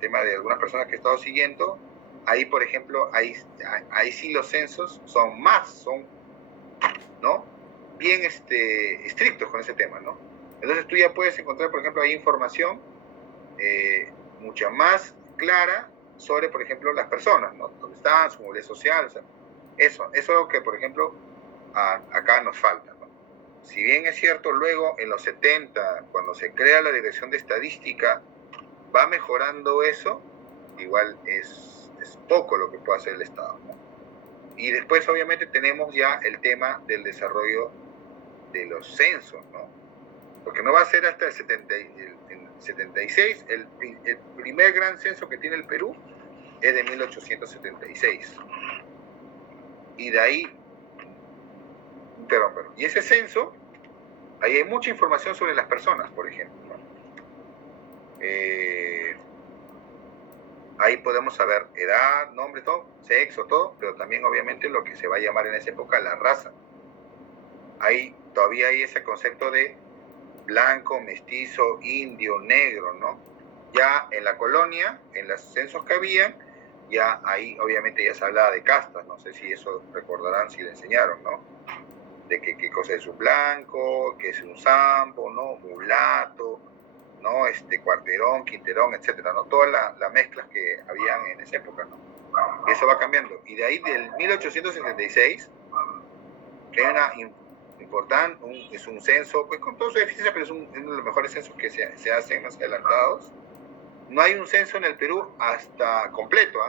tema de algunas personas que he estado siguiendo, ahí, por ejemplo, ahí sí los censos son ¿no? Bien estrictos con ese tema, ¿no? Entonces tú ya puedes encontrar, por ejemplo, ahí información mucho más clara sobre, por ejemplo, las personas, ¿no? Dónde están, su movilidad social, o sea, eso es lo que, por ejemplo, acá nos falta, ¿no? Si bien es cierto, luego en los 70, cuando se crea la Dirección de Estadística, va mejorando eso, igual es poco lo que puede hacer el Estado, ¿no? Y después, obviamente, tenemos ya el tema del desarrollo de los censos, ¿no? Porque no va a ser hasta el 76, el primer gran censo que tiene el Perú es de 1876. Y de ahí Pero, y ese censo, ahí hay mucha información sobre las personas, por ejemplo. Ahí podemos saber edad, nombre, todo, sexo, todo, pero también obviamente lo que se va a llamar en esa época la raza. Ahí todavía hay ese concepto de blanco, mestizo, indio, negro, ¿no? Ya en la colonia, en los censos que habían, ya ahí obviamente ya se hablaba de castas, no sé si eso recordarán, si le enseñaron, ¿no? De qué cosa es un blanco, qué es un sampo, ¿no? Mulato, ¿no? Cuarterón, quinterón, etcétera, ¿no? Todas las mezclas que habían en esa época, ¿no? Y eso va cambiando. Y de ahí del 1876, que hay una importante, es un censo, pues con toda su deficiencia, pero es uno de los mejores censos que se hacen más adelantados. No hay un censo en el Perú hasta completo,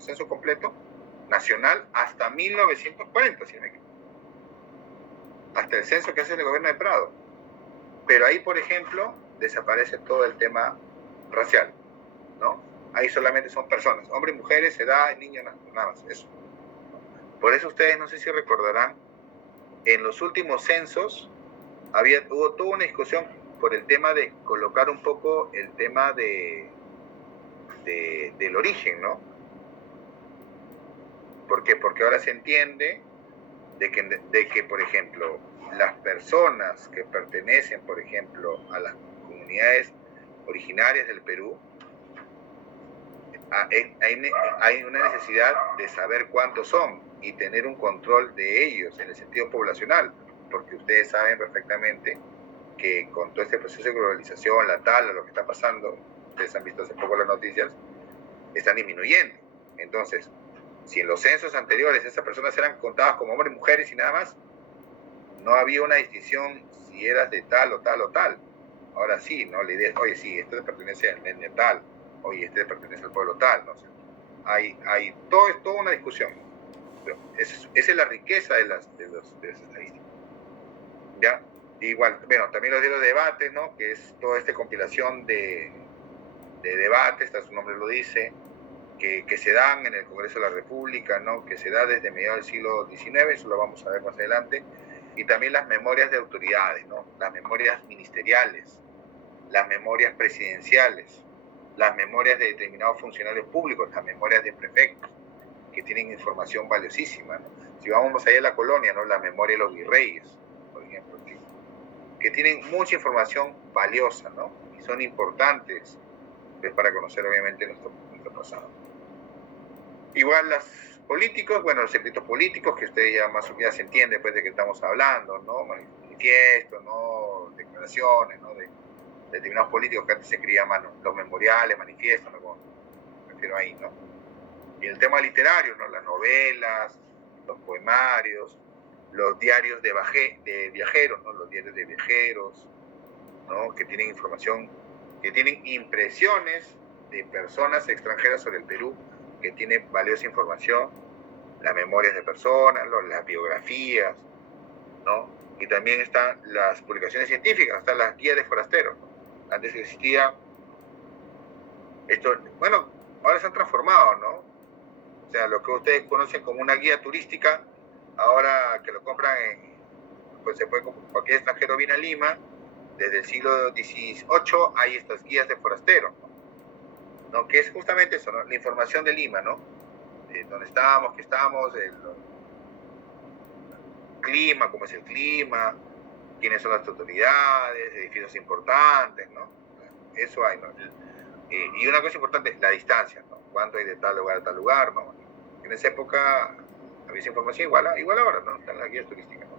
censo completo, nacional, hasta 1940, si no me equivoco. Hasta el censo que hace el gobierno de Prado. Pero ahí, por ejemplo, desaparece todo el tema racial, ¿no? Ahí solamente son personas, hombres, mujeres, edad, niños, nada más, eso. Por eso ustedes, no sé si recordarán, en los últimos censos hubo toda una discusión por el tema de colocar un poco el tema del origen, ¿no? ¿Por qué? Porque ahora se entiende de que, por ejemplo, las personas que pertenecen, por ejemplo, a las comunidades originarias del Perú, hay una necesidad de saber cuántos son y tener un control de ellos en el sentido poblacional, porque ustedes saben perfectamente que con todo este proceso de globalización, la tala, lo que está pasando, ustedes han visto hace poco las noticias, están disminuyendo. Entonces, si en los censos anteriores esas personas eran contadas como hombres y mujeres y nada más, no había una distinción si eras de tal o tal o tal. Ahora sí, ¿no? La idea es, oye, sí, este pertenece al etnia tal, oye, este pertenece al pueblo tal, ¿no? O sea, hay toda una discusión. Pero esa es la riqueza de las estadísticas. ¿Ya? Igual, bueno, también los diarios de debate, ¿no? Que es toda esta compilación de debates, su nombre lo dice, que se dan en el Congreso de la República, ¿no? Que se da desde mediados del siglo XIX, eso lo vamos a ver más adelante, y también las memorias de autoridades, ¿no? Las memorias ministeriales, las memorias presidenciales, las memorias de determinados funcionarios públicos, las memorias de prefectos, que tienen información valiosísima, ¿no? Si vamos más allá de la colonia, ¿no? La memoria de los virreyes, por ejemplo, que tienen mucha información valiosa, ¿no? Y son importantes, pues, para conocer obviamente nuestro pasado. Igual los políticos, bueno, los secretos políticos, que ustedes ya más o menos se entiende después de que estamos hablando, ¿no? Manifiestos, ¿no? Declaraciones, ¿no? De determinados políticos que antes se llamaban los memoriales, manifiestos, ¿no? Como me refiero ahí, ¿no? Y el tema literario, ¿no? Las novelas, los poemarios, los diarios de viajeros, ¿no? Los diarios de viajeros, ¿no? Que tienen información, que tienen impresiones de personas extranjeras sobre el Perú, que tienen valiosa información, las memorias de personas, las biografías, ¿no? Y también están las publicaciones científicas, están las guías de forasteros, ¿no? Antes existía esto, bueno, ahora se han transformado, ¿no? O sea, lo que ustedes conocen como una guía turística, ahora que lo compran pues se puede, cualquier extranjero viene a Lima, desde el siglo XVIII hay estas guías de forasteros, ¿no? Que es justamente eso, ¿no? La información de Lima, ¿no? Dónde estamos, qué estamos, el clima, cómo es el clima, quiénes son las autoridades, edificios importantes, ¿no? Eso hay, ¿no? Y una cosa importante, la distancia, ¿no? Cuánto hay de tal lugar a tal lugar, ¿no? En esa época había esa información igual ahora, ¿no? Están las guías turísticas, ¿no?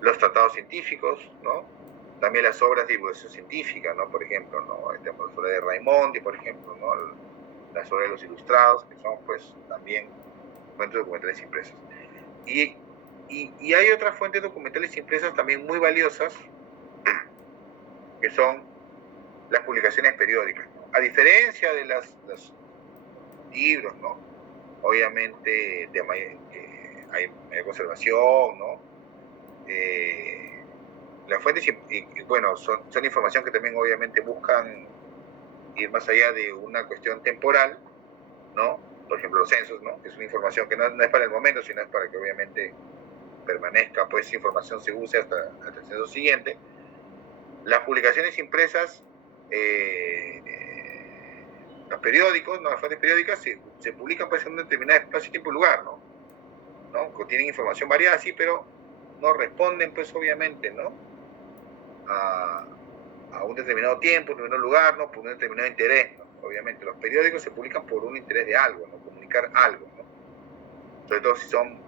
Los tratados científicos, ¿no? También las obras de divulgación científica, ¿no? Por ejemplo, ¿no? La obra de Raimondi, por ejemplo, ¿no? Las obras de los ilustrados, que son, pues, también fuentes documentales impresas. Y hay otras fuentes documentales impresas también muy valiosas, que son las publicaciones periódicas, ¿no? A diferencia de los libros, ¿no? Obviamente hay mayor conservación, ¿no? Las fuentes, bueno, son información que también obviamente buscan ir más allá de una cuestión temporal, ¿no? Por ejemplo, los censos, ¿no? Es una información que no es para el momento, sino es para que obviamente permanezca, pues esa información se use hasta el censo siguiente. Las publicaciones impresas, los periódicos, ¿no? Las fuentes periódicas se publican pues en un determinado espacio, tiempo y lugar, ¿no? Contienen información variada, sí, pero no responden, pues obviamente, ¿no? A un determinado tiempo, un determinado lugar, ¿no? Por un determinado interés, ¿no? Obviamente, los periódicos se publican por un interés de algo, ¿no? Comunicar algo, ¿no? Sobre todo si son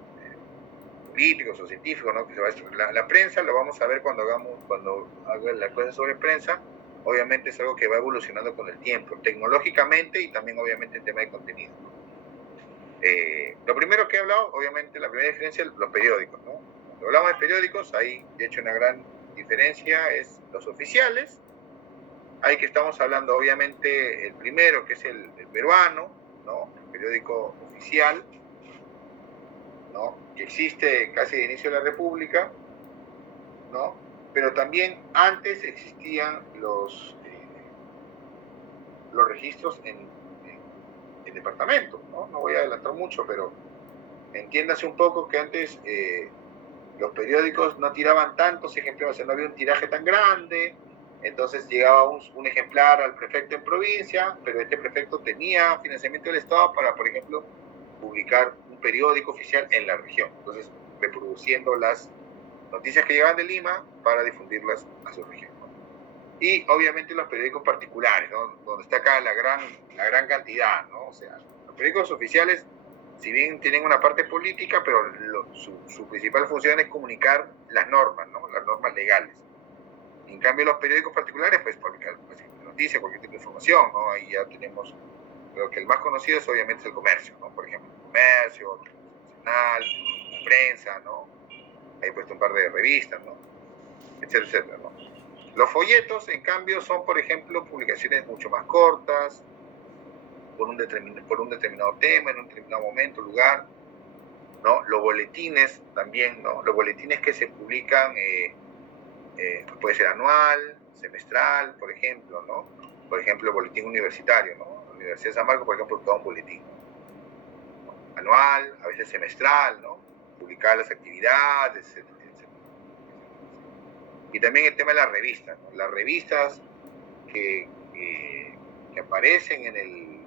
políticos o científicos, ¿no? Que se va la prensa lo vamos a ver cuando haga la clase sobre prensa. Obviamente es algo que va evolucionando con el tiempo, tecnológicamente y también obviamente en tema de contenido, ¿no? Lo primero que he hablado, obviamente, la primera diferencia, los periódicos, ¿no? Cuando hablamos de periódicos, ahí de hecho una gran diferencia es los oficiales. Ahí que estamos hablando, obviamente, el primero, que es el peruano, ¿no? El periódico oficial, ¿no? Que existe casi de inicio de la República, ¿no? Pero también antes existían los registros en departamentos, ¿no? No voy a adelantar mucho, pero entiéndase un poco que antes los periódicos no tiraban tantos ejemplares, o sea, no había un tiraje tan grande, entonces llegaba un ejemplar al prefecto en provincia, pero este prefecto tenía financiamiento del Estado para, por ejemplo, publicar un periódico oficial en la región, entonces reproduciendo las noticias que llegaban de Lima para difundirlas a su región, ¿no? Y obviamente los periódicos particulares, ¿no? Donde está acá la gran cantidad, ¿no? O sea, los periódicos oficiales, si bien tienen una parte política, pero su principal función es comunicar las normas, ¿no? Las normas legales. En cambio, los periódicos particulares, pues publicar noticias, cualquier tipo de información, ¿no? Ahí ya tenemos, creo que el más conocido es obviamente el comercio, ¿no? Por ejemplo, el comercio, el nacional, la prensa, ¿no? Ahí he puesto un par de revistas, ¿no? Etcétera, etcétera, ¿no? Los folletos, en cambio, son, por ejemplo, publicaciones mucho más cortas, por un determinado tema, en un determinado momento, lugar, ¿no? Los boletines también, ¿no? Los boletines que se publican, puede ser anual, semestral, por ejemplo, ¿no? Por ejemplo, el boletín universitario, ¿no? La Universidad de San Marcos, por ejemplo, publicaba un boletín, ¿no? Anual, a veces semestral, ¿no? Publicar las actividades, etcétera, etcétera. Y también el tema de las revistas, ¿no? Las revistas que aparecen en el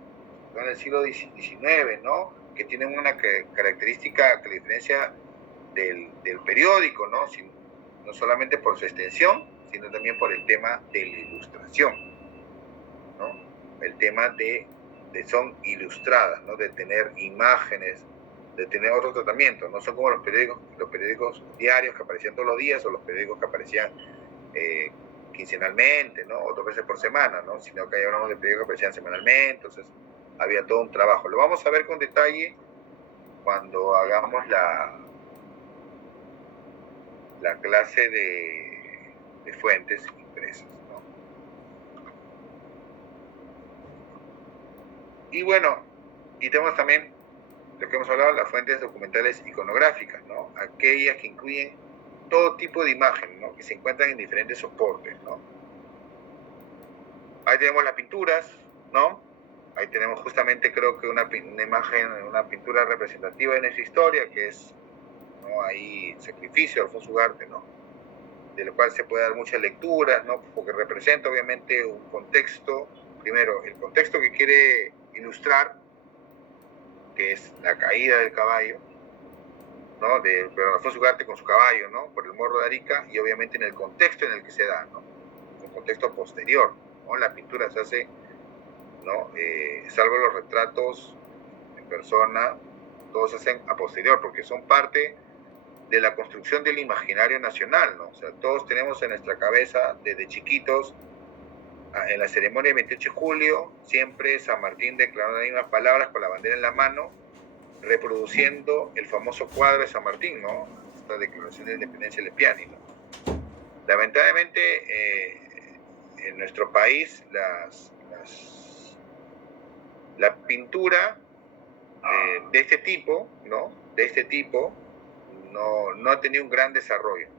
siglo XIX, ¿no? Que tienen una característica que la diferencia del periódico, ¿no? No solamente por su extensión, sino también por el tema de la ilustración, ¿no? El tema de son ilustradas, ¿no? De tener imágenes, de tener otro tratamiento. No son como los periódicos diarios que aparecían todos los días o los periódicos que aparecían quincenalmente, ¿no? O 2 veces por semana, ¿no? Sino que ahí hablamos de periódicos que aparecían semanalmente, entonces había todo un trabajo. Lo vamos a ver con detalle cuando hagamos la clase de fuentes impresas, ¿no? Y bueno, y tenemos también lo que hemos hablado, las fuentes documentales iconográficas, ¿no? Aquellas que incluyen todo tipo de imágenes, ¿no? Que se encuentran en diferentes soportes, ¿no? Ahí tenemos las pinturas, ¿no? Ahí tenemos justamente, creo que una imagen, una pintura representativa de nuestra historia, que es, ¿no? Ahí Sacrificio de Alfonso Ugarte, ¿no? De lo cual se puede dar muchas lecturas, ¿no? Porque representa obviamente un contexto, primero, el contexto que quiere ilustrar, que es la caída del caballo, ¿no? De Alfonso Ugarte con su caballo, ¿no? Por el Morro de Arica, y obviamente en el contexto en el que se da, ¿no? Un contexto posterior, ¿no? La pintura se hace, ¿no? Salvo los retratos en persona, todos se hacen a posterior, porque son parte de la construcción del imaginario nacional, ¿no? O sea, todos tenemos en nuestra cabeza, desde chiquitos, en la ceremonia del 28 de julio, siempre San Martín declaró las mismas palabras con la bandera en la mano, reproduciendo el famoso cuadro de San Martín, ¿no? Esta declaración de independencia de Lepiani, ¿no? Lamentablemente, en nuestro país, la pintura de este tipo, ¿no? No ha tenido un gran desarrollo,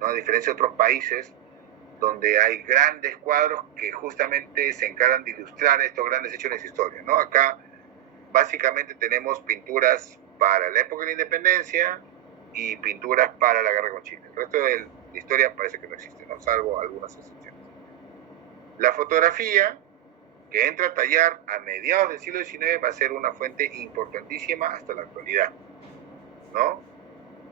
¿no? A diferencia de otros países donde hay grandes cuadros que justamente se encargan de ilustrar estos grandes hechos de la historia, ¿no? Acá básicamente tenemos pinturas para la época de la independencia, y pinturas para la guerra con Chile. El resto de la historia parece que no existe, ¿no? Salvo algunas excepciones. La fotografía, que entra a tallar a mediados del siglo XIX, va a ser una fuente importantísima hasta la actualidad, ¿no?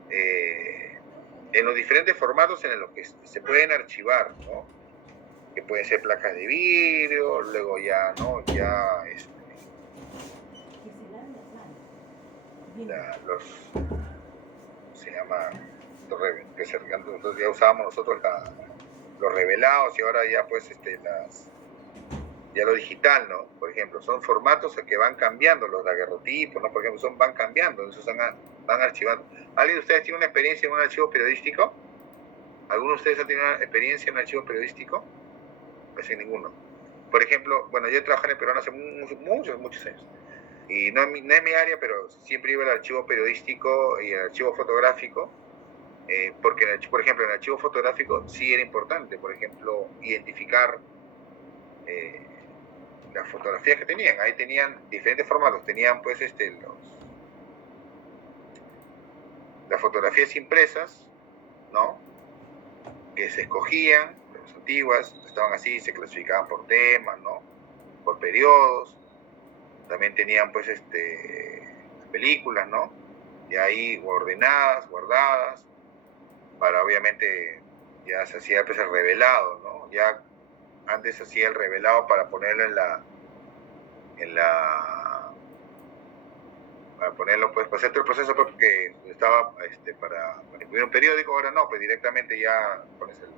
En los diferentes formatos en los que se pueden archivar, ¿no? Que pueden ser placas de vidrio, luego ya, ¿no? Ya, se llama, entonces ya usábamos nosotros los revelados y ahora ya pues ya lo digital, ¿no? Por ejemplo, son formatos que van cambiando, los daguerrotipos, ¿no? Por ejemplo, van cambiando, entonces van archivando. ¿Alguien de ustedes tiene una experiencia en un archivo periodístico? ¿Alguno de ustedes ha tenido una experiencia en un archivo periodístico? Pues sin ninguno. Por ejemplo, bueno, yo trabajé en el Perú hace muchos años. Y no es mi área, pero siempre iba al archivo periodístico y el archivo fotográfico, porque, por ejemplo, en el archivo fotográfico sí era importante, por ejemplo, identificar las fotografías que tenían. Ahí tenían diferentes formatos, tenían pues las fotografías impresas, ¿no? Que se escogían, las antiguas, estaban así, se clasificaban por temas, ¿no? Por periodos. También tenían pues películas, ¿no? Y ahí ordenadas, guardadas, para obviamente ya se hacía pues el revelado, ¿no? Ya antes se hacía el revelado para ponerlo para ponerlo pues, para hacer todo el proceso porque estaba para imprimir un periódico, ahora no, pues directamente ya pones el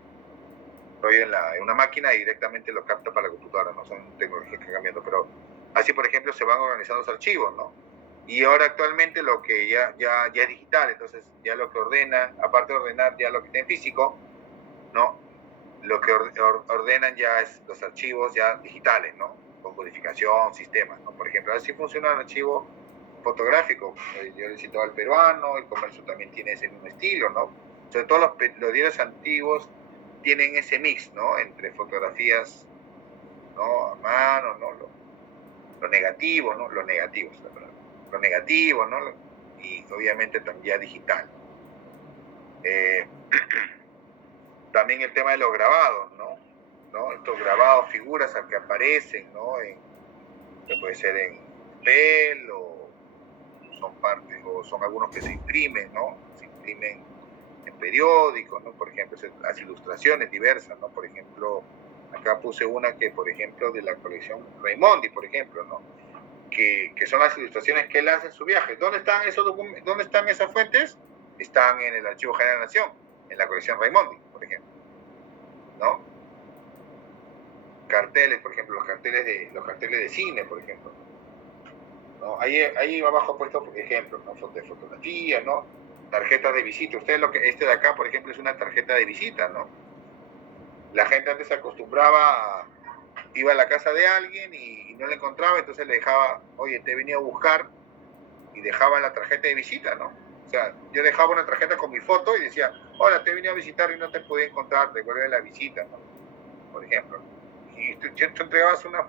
rollo en una máquina y directamente lo capta para la computadora, no son tecnologías que están cambiando, pero así por ejemplo se van organizando los archivos, ¿no? Y ahora actualmente lo que ya es digital, entonces ya lo que ordena, aparte de ordenar ya lo que está en físico, ¿no? Lo que ordenan ya es los archivos ya digitales, ¿no? Con codificación, sistemas, ¿no? Por ejemplo, así funciona un archivo fotográfico. Yo le citaba al peruano, el comercio también tiene ese mismo estilo, ¿no? Sobre todo los diarios antiguos tienen ese mix, ¿no? Entre fotografías, ¿no? A mano, ¿no? Lo negativo, ¿no? Lo negativo, lo negativo, ¿no? Y obviamente también ya digital. También el tema de los grabados, ¿no? Estos grabados, figuras que aparecen, ¿no? Que puede ser en papel o son partes, o son algunos que se imprimen, ¿no? Se imprimen en periódicos, ¿no? Por ejemplo, las ilustraciones diversas, ¿no? Por ejemplo, acá puse una que, por ejemplo, de la colección Raimondi, por ejemplo, ¿no? Que son las ilustraciones que él hace en su viaje. ¿Dónde están ¿Dónde están esas fuentes? Están en el Archivo General de la Nación, en la colección Raimondi, por ejemplo, ¿no? Carteles, por ejemplo, los carteles de cine, por ejemplo, ¿no? Ahí abajo he puesto ejemplos, ¿no? De fotografías, ¿no? Tarjetas de visita. Ustedes de acá, por ejemplo, es una tarjeta de visita, ¿no? La gente antes se acostumbraba, iba a la casa de alguien y no le encontraba, entonces le dejaba, oye, te he venido a buscar, y dejaba la tarjeta de visita, ¿no? O sea, yo dejaba una tarjeta con mi foto y decía, hola, te he venido a visitar y no te pude encontrar, devuelve la visita, ¿no? Por ejemplo. Y tú entregabas una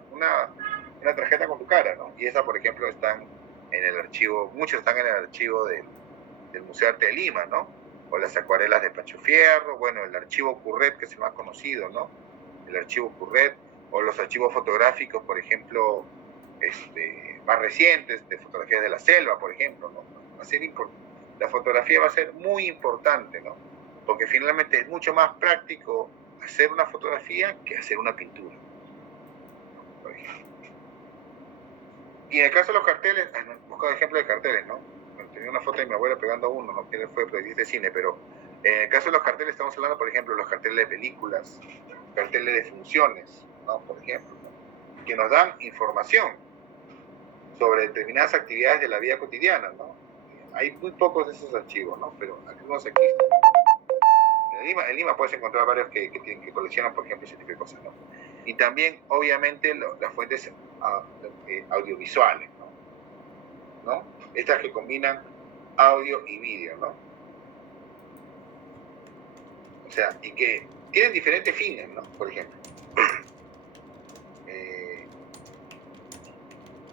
tarjeta con tu cara, ¿no? Y esa, por ejemplo, están en el archivo, muchos están en el archivo del Museo de Arte de Lima, ¿no? O las acuarelas de Pancho Fierro, bueno, el archivo Curret, que es el más conocido, ¿no? El archivo Curret, o los archivos fotográficos, por ejemplo, más recientes, de fotografías de la selva, por ejemplo, ¿no? La fotografía va a ser muy importante, ¿no? Porque finalmente es mucho más práctico hacer una fotografía que hacer una pintura, por ejemplo. Y en el caso de los carteles, busco ejemplo de carteles, ¿no? Tenía una foto de mi abuela pegando uno, ¿no? Que fue periodista de cine, pero en el caso de los carteles estamos hablando, por ejemplo, los carteles de películas, carteles de funciones, ¿no? Por ejemplo, ¿no? Que nos dan información sobre determinadas actividades de la vida cotidiana, ¿no? Hay muy pocos de esos archivos, ¿no? Pero algunos aquí están. En Lima puedes encontrar varios que coleccionan, por ejemplo, ese tipo de cosas, ¿no? Y también, obviamente, las fuentes audiovisuales, ¿no? Estas que combinan audio y vídeo, ¿no? O sea, y que tienen diferentes fines, ¿no? Por ejemplo,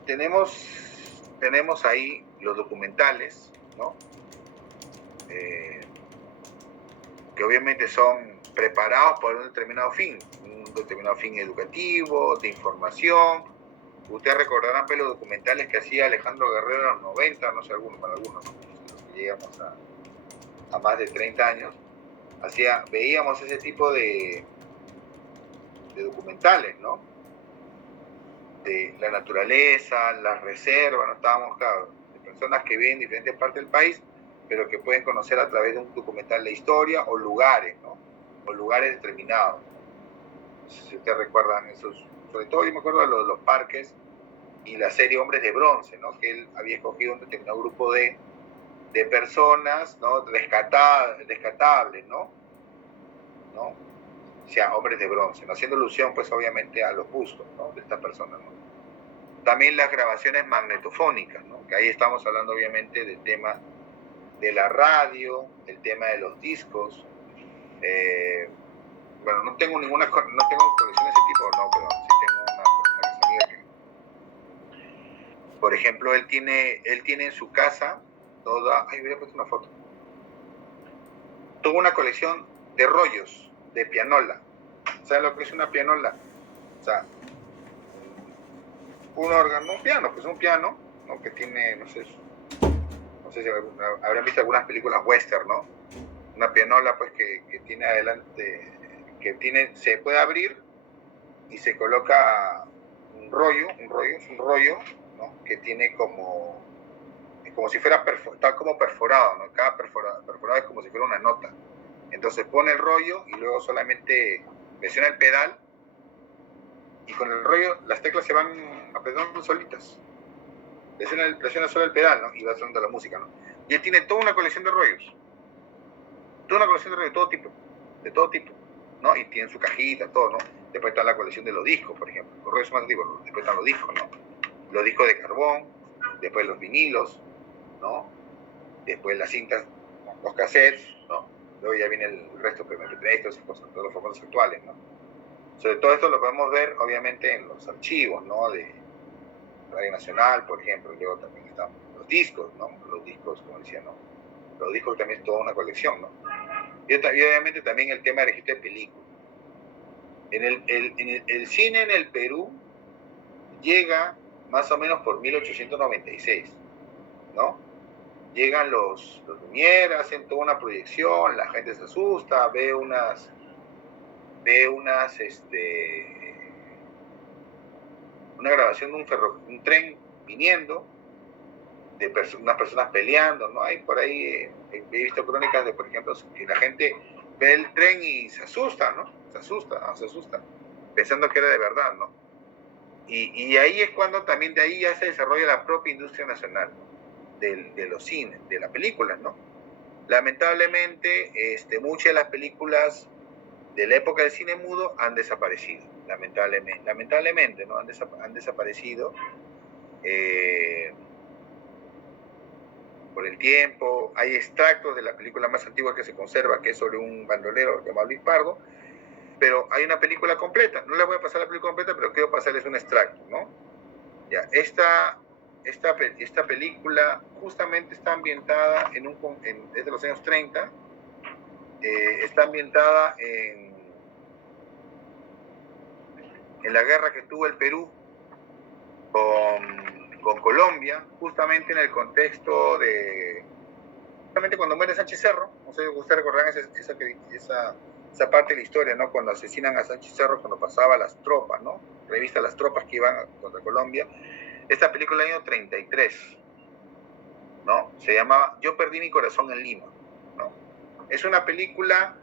tenemos ahí los documentales, ¿no? que obviamente son preparados para un determinado fin educativo, de información. Ustedes recordarán los documentales que hacía Alejandro Guerrero en los 90, no sé, algunos, ¿no? Llegamos a más de 30 años, veíamos ese tipo de documentales, ¿no? De la naturaleza, las reservas, ¿no? Estábamos, claro, de personas que viven en diferentes partes del país, pero que pueden conocer a través de un documental la historia o lugares, ¿no? O lugares determinados. No sé si ustedes recuerdan esos, sobre todo yo me acuerdo de los parques y la serie Hombres de Bronce, ¿no? Que él había escogido un determinado grupo de personas, ¿no? Rescatables, ¿no? O sea, hombres de bronce, ¿no? Haciendo alusión, pues, obviamente, a los bustos, ¿no? De estas personas, ¿no? También las grabaciones magnetofónicas, ¿no? Que ahí estamos hablando, obviamente, del tema de la radio, el tema de los discos. Bueno, no tengo colección de ese tipo, no, pero sí tengo una amiga que, por ejemplo, él tiene en su casa toda, voy a poner una foto, toda una colección de rollos de pianola. ¿Saben lo que es una pianola? O sea, un órgano, un piano, ¿no? Que tiene, no sé si habrán visto algunas películas western, ¿no? Una pianola, pues, que tiene adelante, se puede abrir y se coloca un rollo, ¿no? Que tiene es como si fuera está como perforado, ¿no? Cada perforado es como si fuera una nota. Entonces pone el rollo y luego solamente presiona el pedal y con el rollo las teclas se van apretando solitas. Presiona solo el pedal, ¿no? Y va sonando la música, ¿no? Y él tiene toda una colección de rollos. De todo tipo, ¿no? Y tiene su cajita, todo, ¿no? Después está la colección de los discos, por ejemplo. Los rollos más antiguos, después están los discos, ¿no? Los discos de carbón, después los vinilos, ¿no? Después las cintas, los cassettes, ¿no? Luego ya viene el resto, MP3, todas esas cosas, todos los formatos actuales, ¿no? Sobre todo esto lo podemos ver, obviamente, en los archivos, ¿no? De Radio Nacional, por ejemplo. Luego también están los discos, ¿no? Los discos, como decía, ¿no? Los discos también es toda una colección, ¿no? Y obviamente también el tema de registro de películas. El cine en el Perú llega más o menos por 1896, ¿no? Llegan los Lumière, hacen toda una proyección, la gente se asusta, ve una grabación de un tren viniendo, de unas personas peleando, ¿no? Hay por ahí, he visto crónicas de, por ejemplo, que la gente ve el tren y se asusta, ¿no? Se asusta, pensando que era de verdad, ¿no? Y ahí es cuando también de ahí ya se desarrolla la propia industria nacional, ¿no? De los cines, de las películas, ¿no? Lamentablemente, muchas de las películas de la época del cine mudo han desaparecido, lamentablemente, ¿no? Han desaparecido por el tiempo. Hay extractos de la película más antigua que se conserva, que es sobre un bandolero llamado Luis Pardo, pero hay una película completa. No les voy a pasar la película completa, pero quiero pasarles un extracto, ¿no? Ya, esta película justamente está ambientada desde los años 30, está ambientada en la guerra que tuvo el Perú con Colombia, justamente en el contexto justamente cuando muere Sánchez Cerro. No sé si ustedes recordarán esa parte de la historia, ¿no? Cuando asesinan a Sánchez Cerro, cuando pasaba las tropas, ¿no? Revista Las Tropas que iban contra Colombia. Esta película del año 33, ¿no? Se llamaba Yo perdí mi corazón en Lima, ¿no? Es una película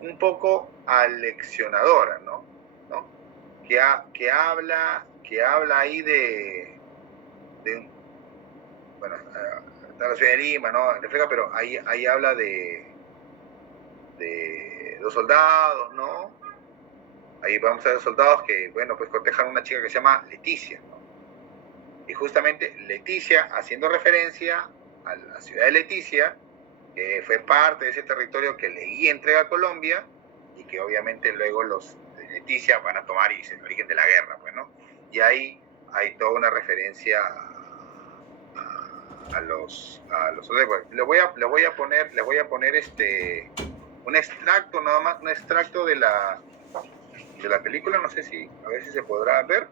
un poco aleccionadora, ¿no? Que habla ahí bueno, está la ciudad de Lima, ¿no? Refleja, pero ahí habla de los soldados, ¿no? Ahí vamos a ver soldados que, bueno, pues cortejan a una chica que se llama Leticia, ¿no? Y justamente Leticia, haciendo referencia a la ciudad de Leticia, que fue parte de ese territorio que Leguía entrega a Colombia y que obviamente luego los de Leticia van a tomar y es el origen de la guerra, pues, ¿no? Y ahí hay toda una referencia los les voy a poner un extracto nada más, un extracto de la película, no sé si a ver si se podrá ver.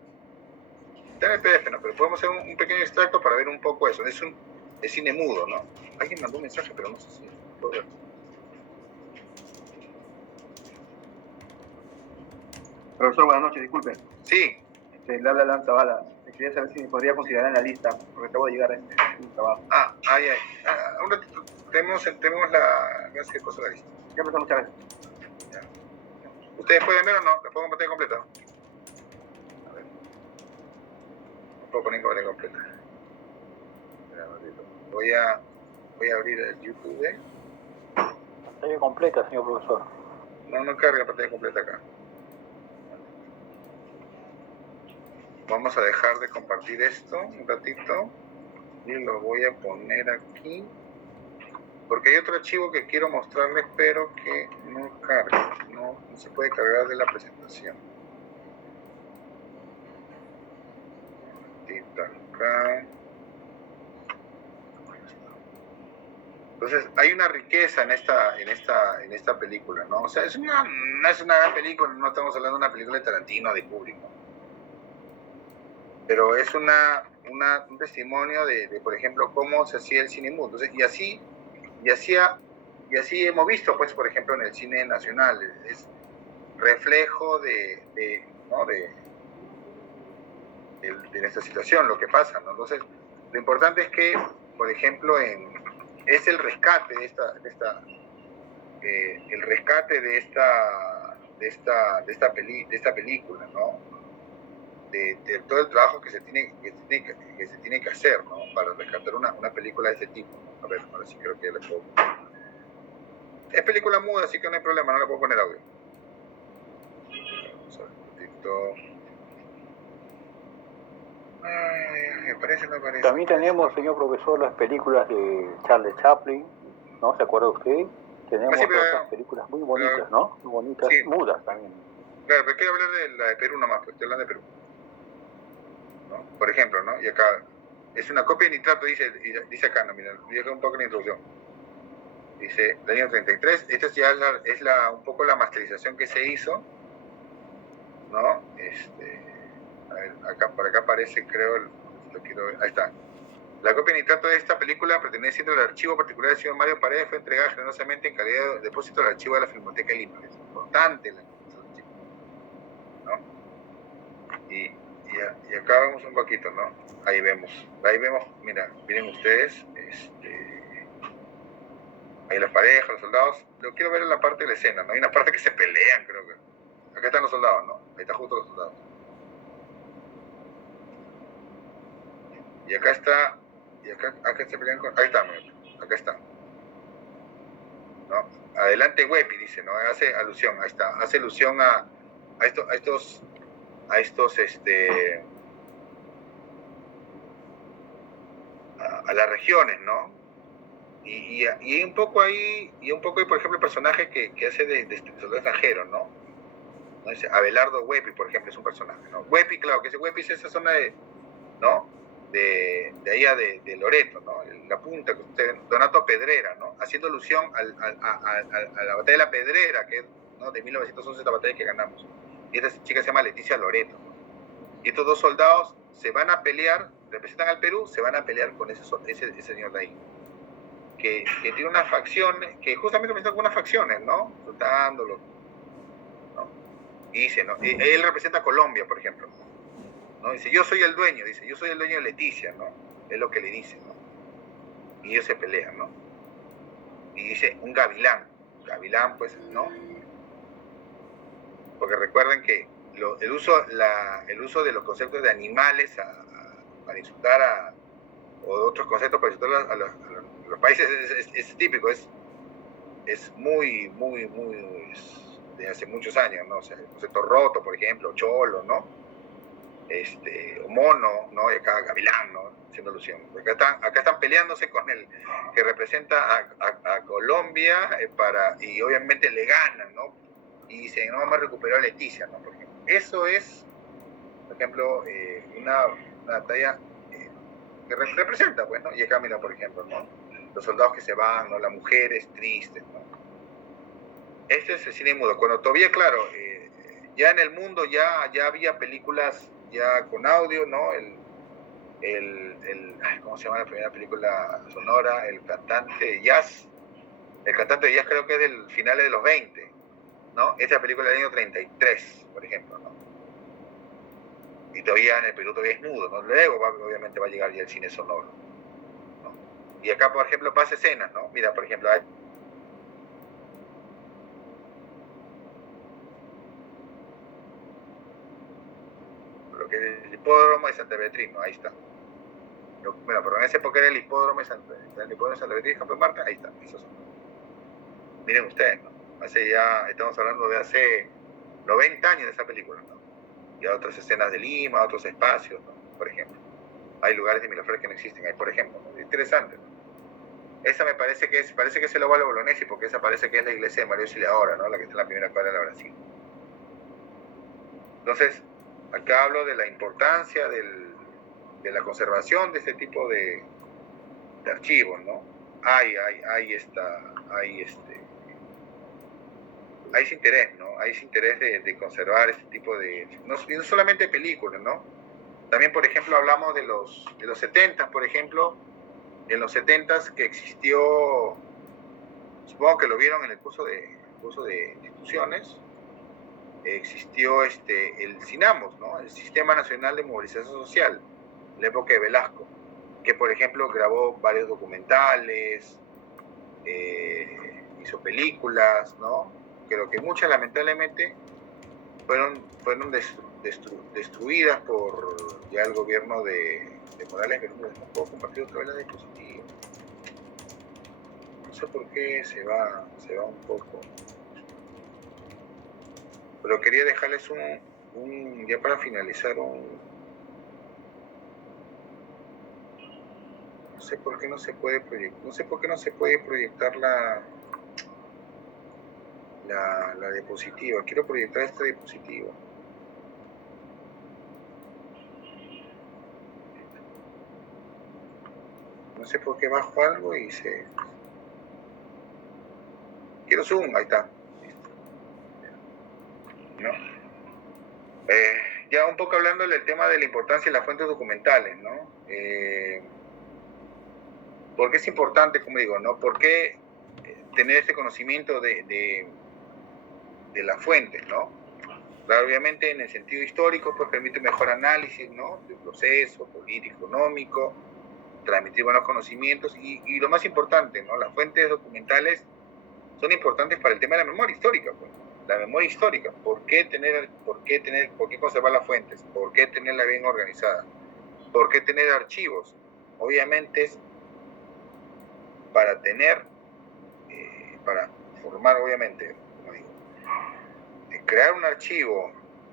Está en el PDF, ¿no? Pero podemos hacer un pequeño extracto para ver un poco eso. Es cine mudo, ¿no? Alguien mandó un mensaje, pero no sé si puedo ver. Profesor, buenas noches, disculpe. Sí. Le habla Alan Zavala. Quería saber si me podría considerar en la lista, porque acabo de llegar a este trabajo. Ay. Un ratito. Tenemos la... No sé qué cosa la lista. Ya, profesor, muchas gracias. Ya. ¿Ustedes pueden ver o no? ¿La pongo en pantalla completa? A ver. No puedo poner en pantalla completa. Voy a abrir el YouTube. Pantalla completa, señor profesor. No carga pantalla completa acá. Vamos a dejar de compartir esto un ratito y lo voy a poner aquí porque hay otro archivo que quiero mostrarles pero que no carga, no se puede cargar de la presentación. Acá. Entonces hay una riqueza en esta película, ¿no? O sea, no es una gran película, no estamos hablando de una película de Tarantino, de Kubrick, ¿no? Pero es un testimonio de, por ejemplo, cómo se hacía el cine mudo. Entonces, y así hemos visto, pues, por ejemplo, en el cine nacional, es reflejo de esta situación, lo que pasa, ¿no? Entonces, lo importante es que, por ejemplo, es el rescate de esta película, ¿no? De todo el trabajo que se tiene que hacer, ¿no? Para rescatar una película de ese tipo, ¿no? A ver, ahora sí creo que le puedo... Es película muda, así que no hay problema, no le puedo poner audio. Vamos a ver un poquito. Me parece, no parece. También tenemos, señor profesor, las películas de Charles Chaplin, ¿no? ¿Se acuerda usted? Tenemos otras películas muy bonitas, ¿no? Muy bonitas, sí. Mudas también. Claro, pero quiero hablar de la de Perú nomás, pues estoy hablando de Perú, ¿no? Por ejemplo, ¿no? Y acá es una copia de nitrato, dice acá, no, mira, voy a dejar un poco la introducción. Dice, del año 33, esta ya es un poco la masterización que se hizo, ¿no? A ver, por acá aparece, creo, ahí está. La copia de nitrato de esta película perteneciente al archivo particular del señor Mario Paredes fue entregada generosamente en calidad de depósito al archivo de la Filmoteca de Lima. Es importante ¿no? Y acá vemos un poquito, ¿no? Ahí vemos, mira, miren ustedes, ahí las parejas, los soldados. Lo quiero ver en la parte de la escena, ¿no? Hay una parte que se pelean, creo que. Acá están los soldados, ¿no? Ahí están justo los soldados. Y acá está, acá se pelean con... Ahí está, acá está. ¿No? Adelante Huepi, dice, ¿no? Hace alusión, ahí está, hace alusión a las regiones, ¿no? Y un poco ahí, por ejemplo, el personaje que hace de soldado extranjero, ¿no? Dice, Abelardo Huepi, por ejemplo, es un personaje, ¿no? Huepi, claro, que ese Huepi es esa zona ¿no? De allá de Loreto, ¿no? La punta, Donato Pedrera, ¿no? Haciendo alusión a la batalla de la Pedrera, que es, ¿no? De 1911, la batalla que ganamos. Y esta chica se llama Leticia Loreto, ¿no? Y estos dos soldados se van a pelear, representan al Perú, se van a pelear con ese señor de ahí. Que tiene unas facciones, que justamente representa con unas facciones, ¿no? Soltándolo, ¿no? Y dice, ¿no? Él representa a Colombia, por ejemplo, ¿no? Dice, yo soy el dueño de Leticia, ¿no? Es lo que le dice, ¿no? Y ellos se pelean, ¿no? Y dice, un gavilán, pues, ¿no? Porque recuerden que el uso de los conceptos de animales para insultar o otros conceptos para insultar a los países es típico, es muy de hace muchos años, ¿no? O sea, el concepto roto, por ejemplo, cholo, ¿no? O mono, ¿no? Y acá gavilán, ¿no? Haciendo alusión. Acá están peleándose con el que representa a Colombia y obviamente le ganan, ¿no? Y dicen, no, vamos a recuperar a Leticia, ¿no? Por ejemplo. Eso es, por ejemplo, una batalla que representa, pues, ¿no? Y acá, mira, por ejemplo, ¿no? Los soldados que se van, ¿no? Las mujeres tristes, ¿no? Este es el cine mudo. Cuando todavía, claro, ya en el mundo ya había películas ya con audio, ¿no? ¿Cómo se llama la primera película sonora? El cantante de jazz. El cantante de jazz creo que es del finales de los 20, ¿no? Esta película del año 33, por ejemplo, ¿no? Y todavía en el Perú todavía es mudo, ¿no? Luego obviamente va a llegar ya el cine sonoro, ¿no? Y acá, por ejemplo, pasa escenas, ¿no? Mira, por ejemplo, hay lo que es el hipódromo de Santa Beatriz, ¿no? Ahí está. Bueno, pero en esa época era el hipódromo de Santa Beatriz, Campo Marte, ahí está. Miren ustedes, ¿no? Estamos hablando de hace 90 años de esa película, ¿no? Y otras escenas de Lima, otros espacios, ¿no? Por ejemplo. Hay lugares de Miraflores que no existen ahí, por ejemplo, ¿no? Interesante, ¿no? Esa me parece que es el óvalo bolognesi, porque esa parece que es la iglesia de María Auxiliadora, ¿no? La que está en la primera cuadra de la Brasil. Entonces, acá hablo de la importancia de la conservación de este tipo de archivos, ¿no? Hay ese interés, ¿no? Hay ese interés de conservar este tipo de... No solamente películas, ¿no? También, por ejemplo, hablamos de los 70, por ejemplo, en los 70 que existió, supongo que lo vieron en el curso de instituciones, existió el SINAMOS, ¿no? El Sistema Nacional de Movilización Social, en la época de Velasco, que, por ejemplo, grabó varios documentales, hizo películas, ¿no? Creo que muchas, lamentablemente, fueron destruidas por ya el gobierno de Morales. Pero no puedo compartir otra vez la diapositiva. No sé por qué se va un poco. Pero quería dejarles ya para finalizar no sé por qué no se puede proyectar la diapositiva. Quiero proyectar esta diapositiva. No sé por qué bajo algo y se... Quiero zoom, ahí está. ¿No? Ya un poco hablando del tema de la importancia de las fuentes documentales, ¿no? ¿Por qué es importante, como digo, ¿no? ¿Por qué tener este conocimiento de las fuentes, ¿no? Claro, obviamente en el sentido histórico, pues permite un mejor análisis, ¿no? Del proceso político, económico, transmitir buenos conocimientos y lo más importante, ¿no? Las fuentes documentales son importantes para el tema de la memoria histórica, pues. La memoria histórica, ¿por qué conservar las fuentes? ¿Por qué tenerla bien organizada? ¿Por qué tener archivos? Obviamente es para formar, obviamente, como digo, crear un archivo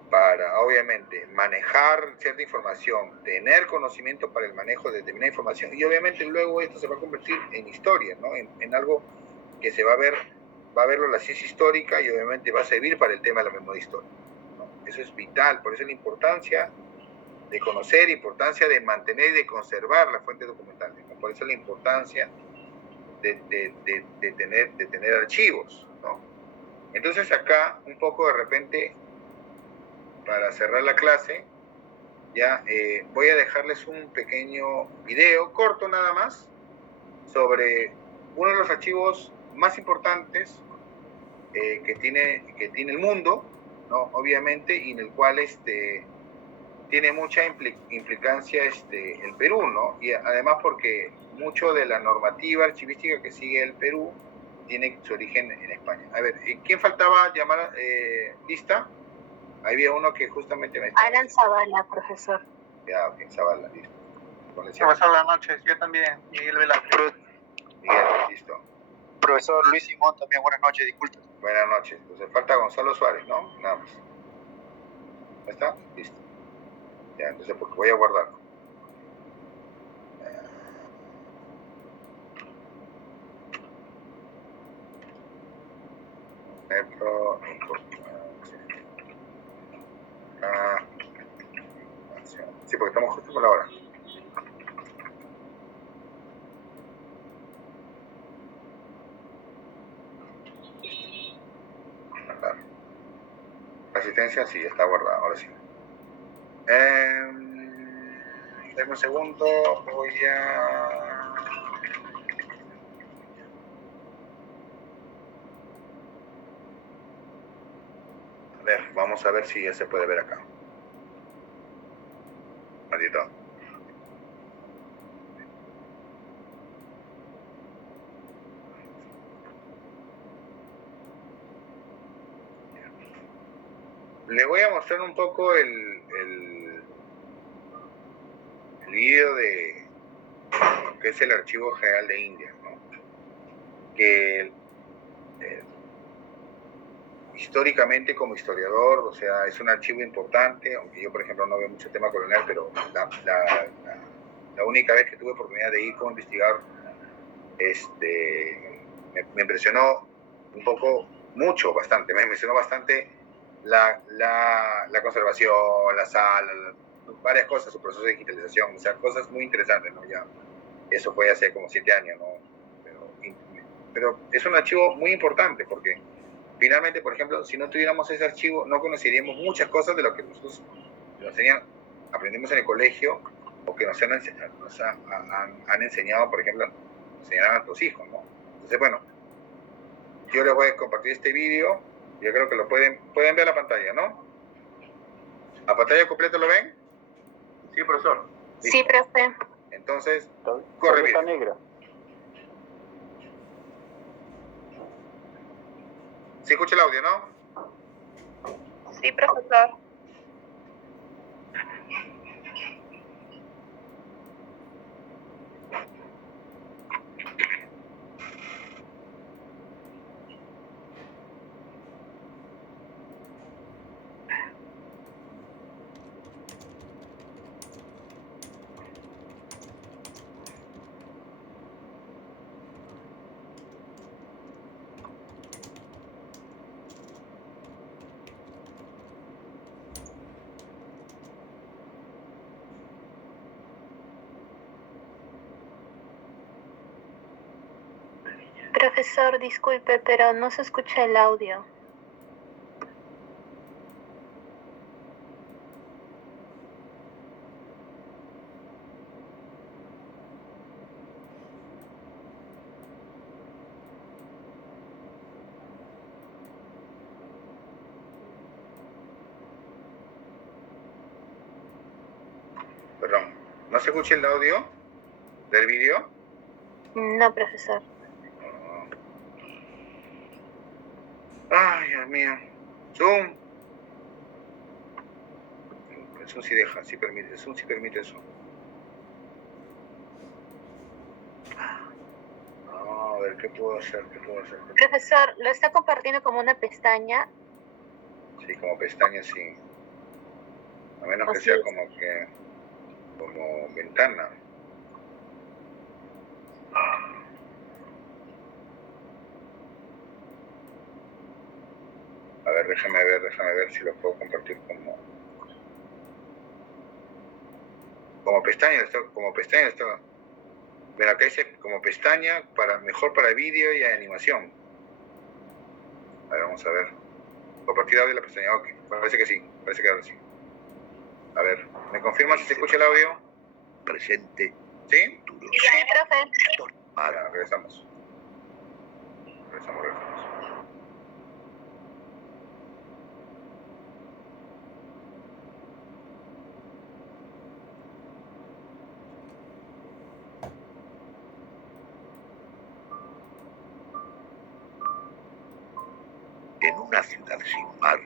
para, obviamente, manejar cierta información, tener conocimiento para el manejo de determinada información, y obviamente luego esto se va a convertir en historia, ¿no? En algo que se va a verlo la ciencia histórica y obviamente va a servir para el tema de la memoria histórica, ¿no? Eso es vital, por eso la importancia de conocer, importancia de mantener y de conservar las fuentes documentales, ¿no? Por eso la importancia de tener archivos, ¿no? Entonces acá, un poco de repente, para cerrar la clase, ya voy a dejarles un pequeño video, corto nada más, sobre uno de los archivos más importantes que tiene el mundo, ¿no? Obviamente, y en el cual tiene mucha implicancia el Perú, ¿no? Y además porque mucho de la normativa archivística que sigue el Perú tiene su origen en España. A ver, ¿quién faltaba llamar lista? Había uno que justamente me... Alan Zavala, profesor. Ya, ok, Zavala, listo. Profesor, buenas noches. Yo también, Miguel Velázquez. Miguel, listo. Profesor Luis Simón, también buenas noches, disculpe. Buenas noches. Entonces falta Gonzalo Suárez, ¿no? Nada más. ¿Ya está? Listo. Ya, entonces porque voy a guardarlo. Sí, porque estamos justo con la hora. asistencia, sí, está guardada, ahora sí. Dame un segundo, voy a... A ver, vamos a ver si ya se puede ver acá. Maldito. Le voy a mostrar un poco el video de lo que es el Archivo General de India, ¿no? Que históricamente, como historiador, o sea, es un archivo importante, aunque yo, por ejemplo, no veo mucho tema colonial, pero la única vez que tuve oportunidad de ir como investigador, me impresionó un poco, mucho, bastante, me impresionó bastante la conservación, la sala, varias cosas, su proceso de digitalización, o sea, cosas muy interesantes, ¿no? Ya, eso fue hace como 7 años, ¿no? Pero es un archivo muy importante porque finalmente, por ejemplo, si no tuviéramos ese archivo, no conoceríamos muchas cosas de lo que nosotros aprendimos en el colegio o que nos han enseñado, por ejemplo, enseñar a nuestros hijos, ¿no? Entonces, bueno, yo les voy a compartir este vídeo. Yo creo que lo pueden ver la pantalla, ¿no? ¿La pantalla completa lo ven? Sí, profesor. Sí, profe. Entonces, corre bien. Negra. ¿Sí escucha el audio, no? Sí, profesor. Profesor, disculpe, pero no se escucha el audio. Perdón, ¿no se escucha el audio del vídeo? No, profesor. Ay, Dios mío. Zoom. El Zoom sí deja, sí permite. Zoom sí permite eso. No, a ver, ¿qué puedo hacer? Profesor, ¿lo está compartiendo como una pestaña? Sí, como pestaña, sí. A menos que sea como ventana. A ver, déjame ver si lo puedo compartir como pestaña. Mira, acá dice como pestaña mejor para vídeo y animación. A ver, vamos a ver. Compartir audio en la pestaña, ok. Parece que sí, parece que ahora sí. A ver, ¿me confirma si se escucha el audio? Presente. ¿Sí? Sí, profe. Ahora, regresamos. En una ciudad sin mar,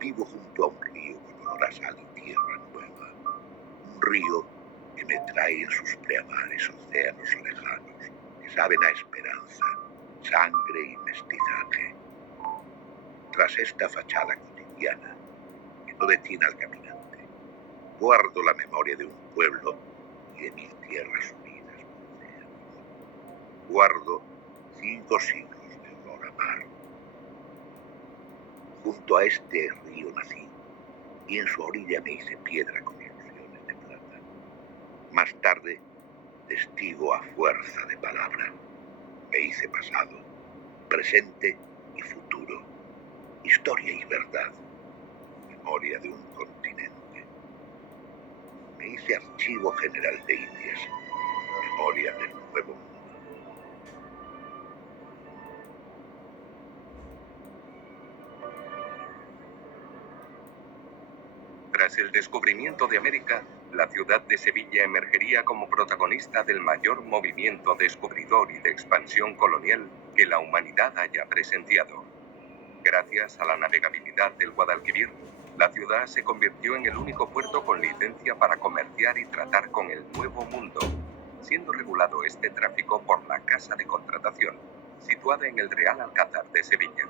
vivo junto a un río con olor a sal y tierra nueva. Un río que me trae en sus pleamares océanos lejanos, que saben a esperanza, sangre y mestizaje. Tras esta fachada cotidiana, que no detiene al caminante, guardo la memoria de un pueblo y de 1000 tierras unidas por océanos. Guardo 5 siglos de olor a mar. Junto a este río nací, y en su orilla me hice piedra con ilusiones de plata. Más tarde, testigo a fuerza de palabra, me hice pasado, presente y futuro, historia y verdad. memoria de un continente. Me hice Archivo General de Indias, memoria del Nuevo Mundo. Tras el descubrimiento de América, la ciudad de Sevilla emergería como protagonista del mayor movimiento descubridor y de expansión colonial que la humanidad haya presenciado. Gracias a la navegabilidad del Guadalquivir, la ciudad se convirtió en el único puerto con licencia para comerciar y tratar con el Nuevo Mundo, siendo regulado este tráfico por la Casa de Contratación, situada en el Real Alcázar de Sevilla.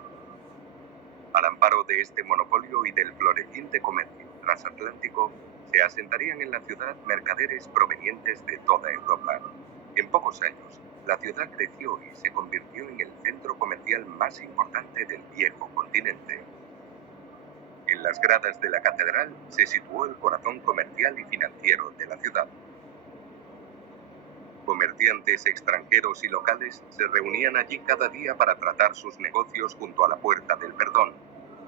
Al amparo de este monopolio y del floreciente comercio transatlántico, se asentarían en la ciudad mercaderes provenientes de toda Europa. En pocos años, la ciudad creció y se convirtió en el centro comercial más importante del viejo continente. En las gradas de la catedral se situó el corazón comercial y financiero de la ciudad. Comerciantes extranjeros y locales se reunían allí cada día para tratar sus negocios junto a la Puerta del Perdón,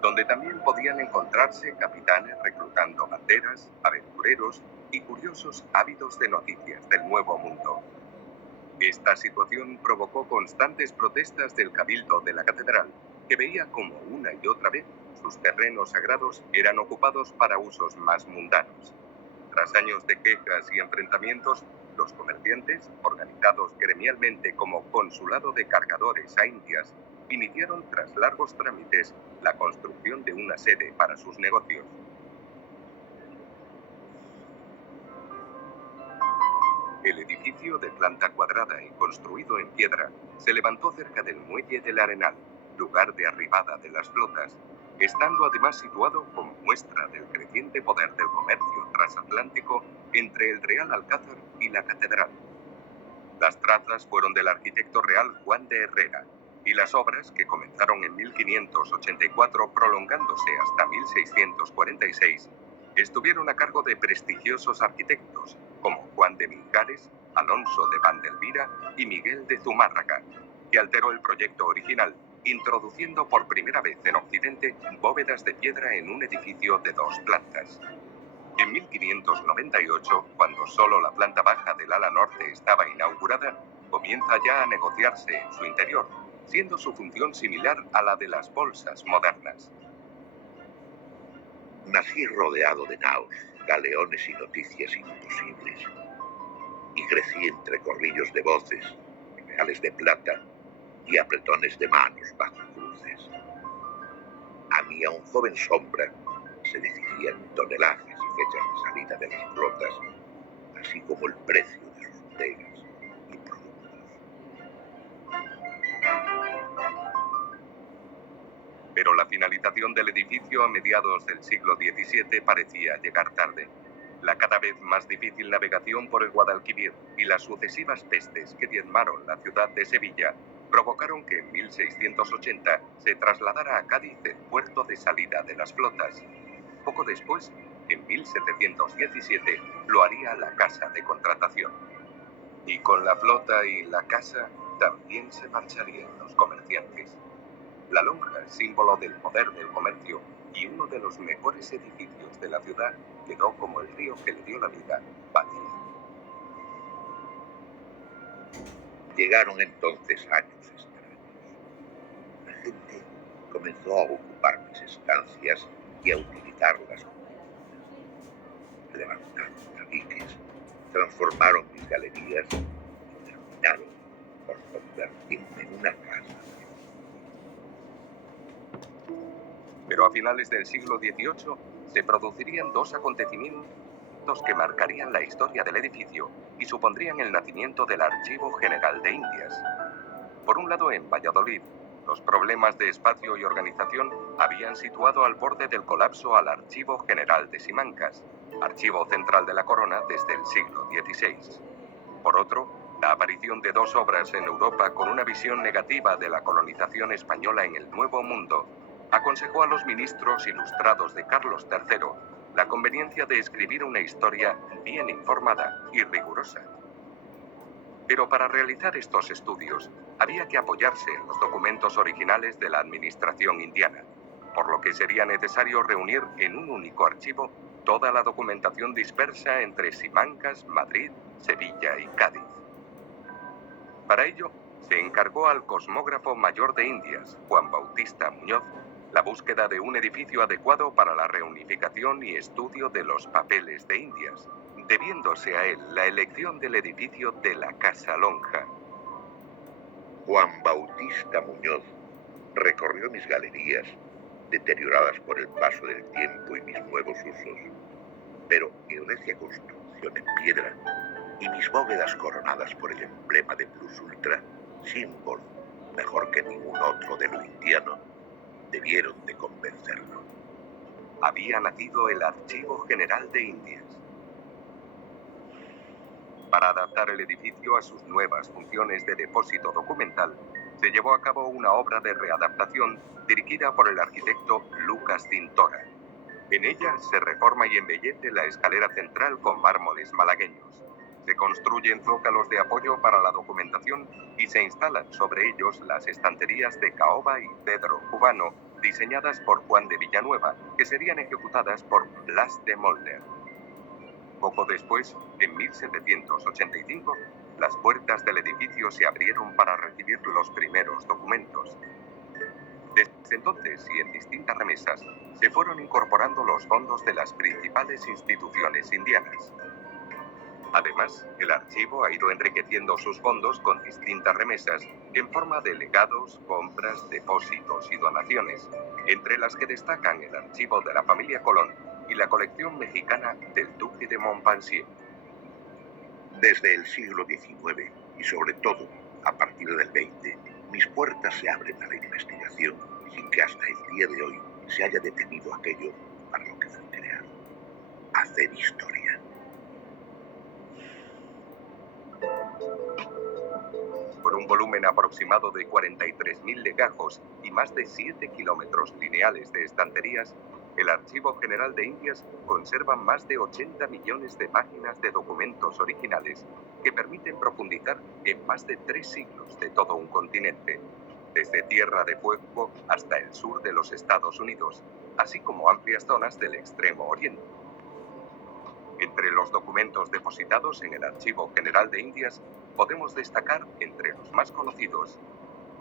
donde también podían encontrarse capitanes reclutando banderas, aventureros y curiosos ávidos de noticias del Nuevo Mundo. Esta situación provocó constantes protestas del cabildo de la catedral, que veía como una y otra vez sus terrenos sagrados eran ocupados para usos más mundanos. Tras años de quejas y enfrentamientos, los comerciantes, organizados gremialmente como Consulado de Cargadores a Indias, iniciaron tras largos trámites la construcción de una sede para sus negocios. El edificio de planta cuadrada y construido en piedra se levantó cerca del muelle del Arenal, lugar de arribada de las flotas, estando además situado como muestra del creciente poder del comercio transatlántico entre el Real Alcázar y la catedral. Las trazas fueron del arquitecto real Juan de Herrera, y las obras, que comenzaron en 1584 prolongándose hasta 1646, estuvieron a cargo de prestigiosos arquitectos como Juan de Mingares, Alonso de Vandelvira y Miguel de Zumárraga, que alteró el proyecto original, introduciendo por primera vez en Occidente bóvedas de piedra en un edificio de 2 plantas. En 1598, cuando solo la planta baja del ala norte estaba inaugurada, comienza ya a negociarse en su interior, siendo su función similar a la de las bolsas modernas. Nací rodeado de naos, galeones y noticias imposibles, y crecí entre corrillos de voces, reales de plata y apretones de manos bajo cruces. A mí, a un joven sombra, se decidían tonelajes y fechas de salida de las flotas, así como el precio de sus bodegas y productos. Pero la finalización del edificio a mediados del siglo XVII parecía llegar tarde. La cada vez más difícil navegación por el Guadalquivir y las sucesivas pestes que diezmaron la ciudad de Sevilla provocaron que en 1680 se trasladara a Cádiz el puerto de salida de las flotas. Poco después, en 1717, lo haría la Casa de Contratación. Y con la flota y la casa también se marcharían los comerciantes. La lonja, símbolo del poder del comercio y uno de los mejores edificios de la ciudad, quedó como el río que le dio la vida, vacía. Llegaron entonces años extraños. La gente comenzó a ocupar mis estancias y a utilizarlas como viviendas. Levantaron tabiques, transformaron mis galerías y terminaron por convertirme en una casa. Pero a finales del siglo XVIII se producirían 2 acontecimientos que marcarían la historia del edificio y supondrían el nacimiento del Archivo General de Indias. Por un lado, en Valladolid, los problemas de espacio y organización habían situado al borde del colapso al Archivo General de Simancas, archivo central de la corona desde el siglo XVI. Por otro, la aparición de 2 obras en Europa con una visión negativa de la colonización española en el Nuevo Mundo aconsejó a los ministros ilustrados de Carlos III la conveniencia de escribir una historia bien informada y rigurosa. Pero para realizar estos estudios había que apoyarse en los documentos originales de la administración indiana, por lo que sería necesario reunir en un único archivo toda la documentación dispersa entre Simancas, Madrid, Sevilla y Cádiz. Para ello, se encargó al cosmógrafo mayor de Indias, Juan Bautista Muñoz, la búsqueda de un edificio adecuado para la reunificación y estudio de los papeles de Indias, debiéndose a él la elección del edificio de la Casa Lonja. Juan Bautista Muñoz recorrió mis galerías, deterioradas por el paso del tiempo y mis nuevos usos, pero mi recia construcción en piedra y mis bóvedas coronadas por el emblema de Plus Ultra, símbolo mejor que ningún otro de lo indiano, debieron de convencerlo. Había nacido el Archivo General de Indias. Para adaptar el edificio a sus nuevas funciones de depósito documental, se llevó a cabo una obra de readaptación dirigida por el arquitecto Lucas Tintora. En ella se reforma y embellece la escalera central con mármoles malagueños. Se construyen zócalos de apoyo para la documentación y se instalan sobre ellos las estanterías de caoba y cedro cubano diseñadas por Juan de Villanueva, que serían ejecutadas por Blas de Molder. Poco después, en 1785, las puertas del edificio se abrieron para recibir los primeros documentos. Desde entonces y en distintas remesas, se fueron incorporando los fondos de las principales instituciones indianas. Además, el archivo ha ido enriqueciendo sus fondos con distintas remesas en forma de legados, compras, depósitos y donaciones, entre las que destacan el archivo de la familia Colón y la colección mexicana del Duque de Montpensier. Desde el siglo XIX y sobre todo a partir del XX, mis puertas se abren a la investigación sin que hasta el día de hoy se haya detenido aquello para lo que fue creado: hacer historia. Por un volumen aproximado de 43.000 legajos y más de 7 kilómetros lineales de estanterías, el Archivo General de Indias conserva más de 80 millones de páginas de documentos originales que permiten profundizar en más de 3 siglos de todo un continente, desde Tierra de Fuego hasta el sur de los Estados Unidos, así como amplias zonas del Extremo Oriente. Entre los documentos depositados en el Archivo General de Indias podemos destacar, entre los más conocidos,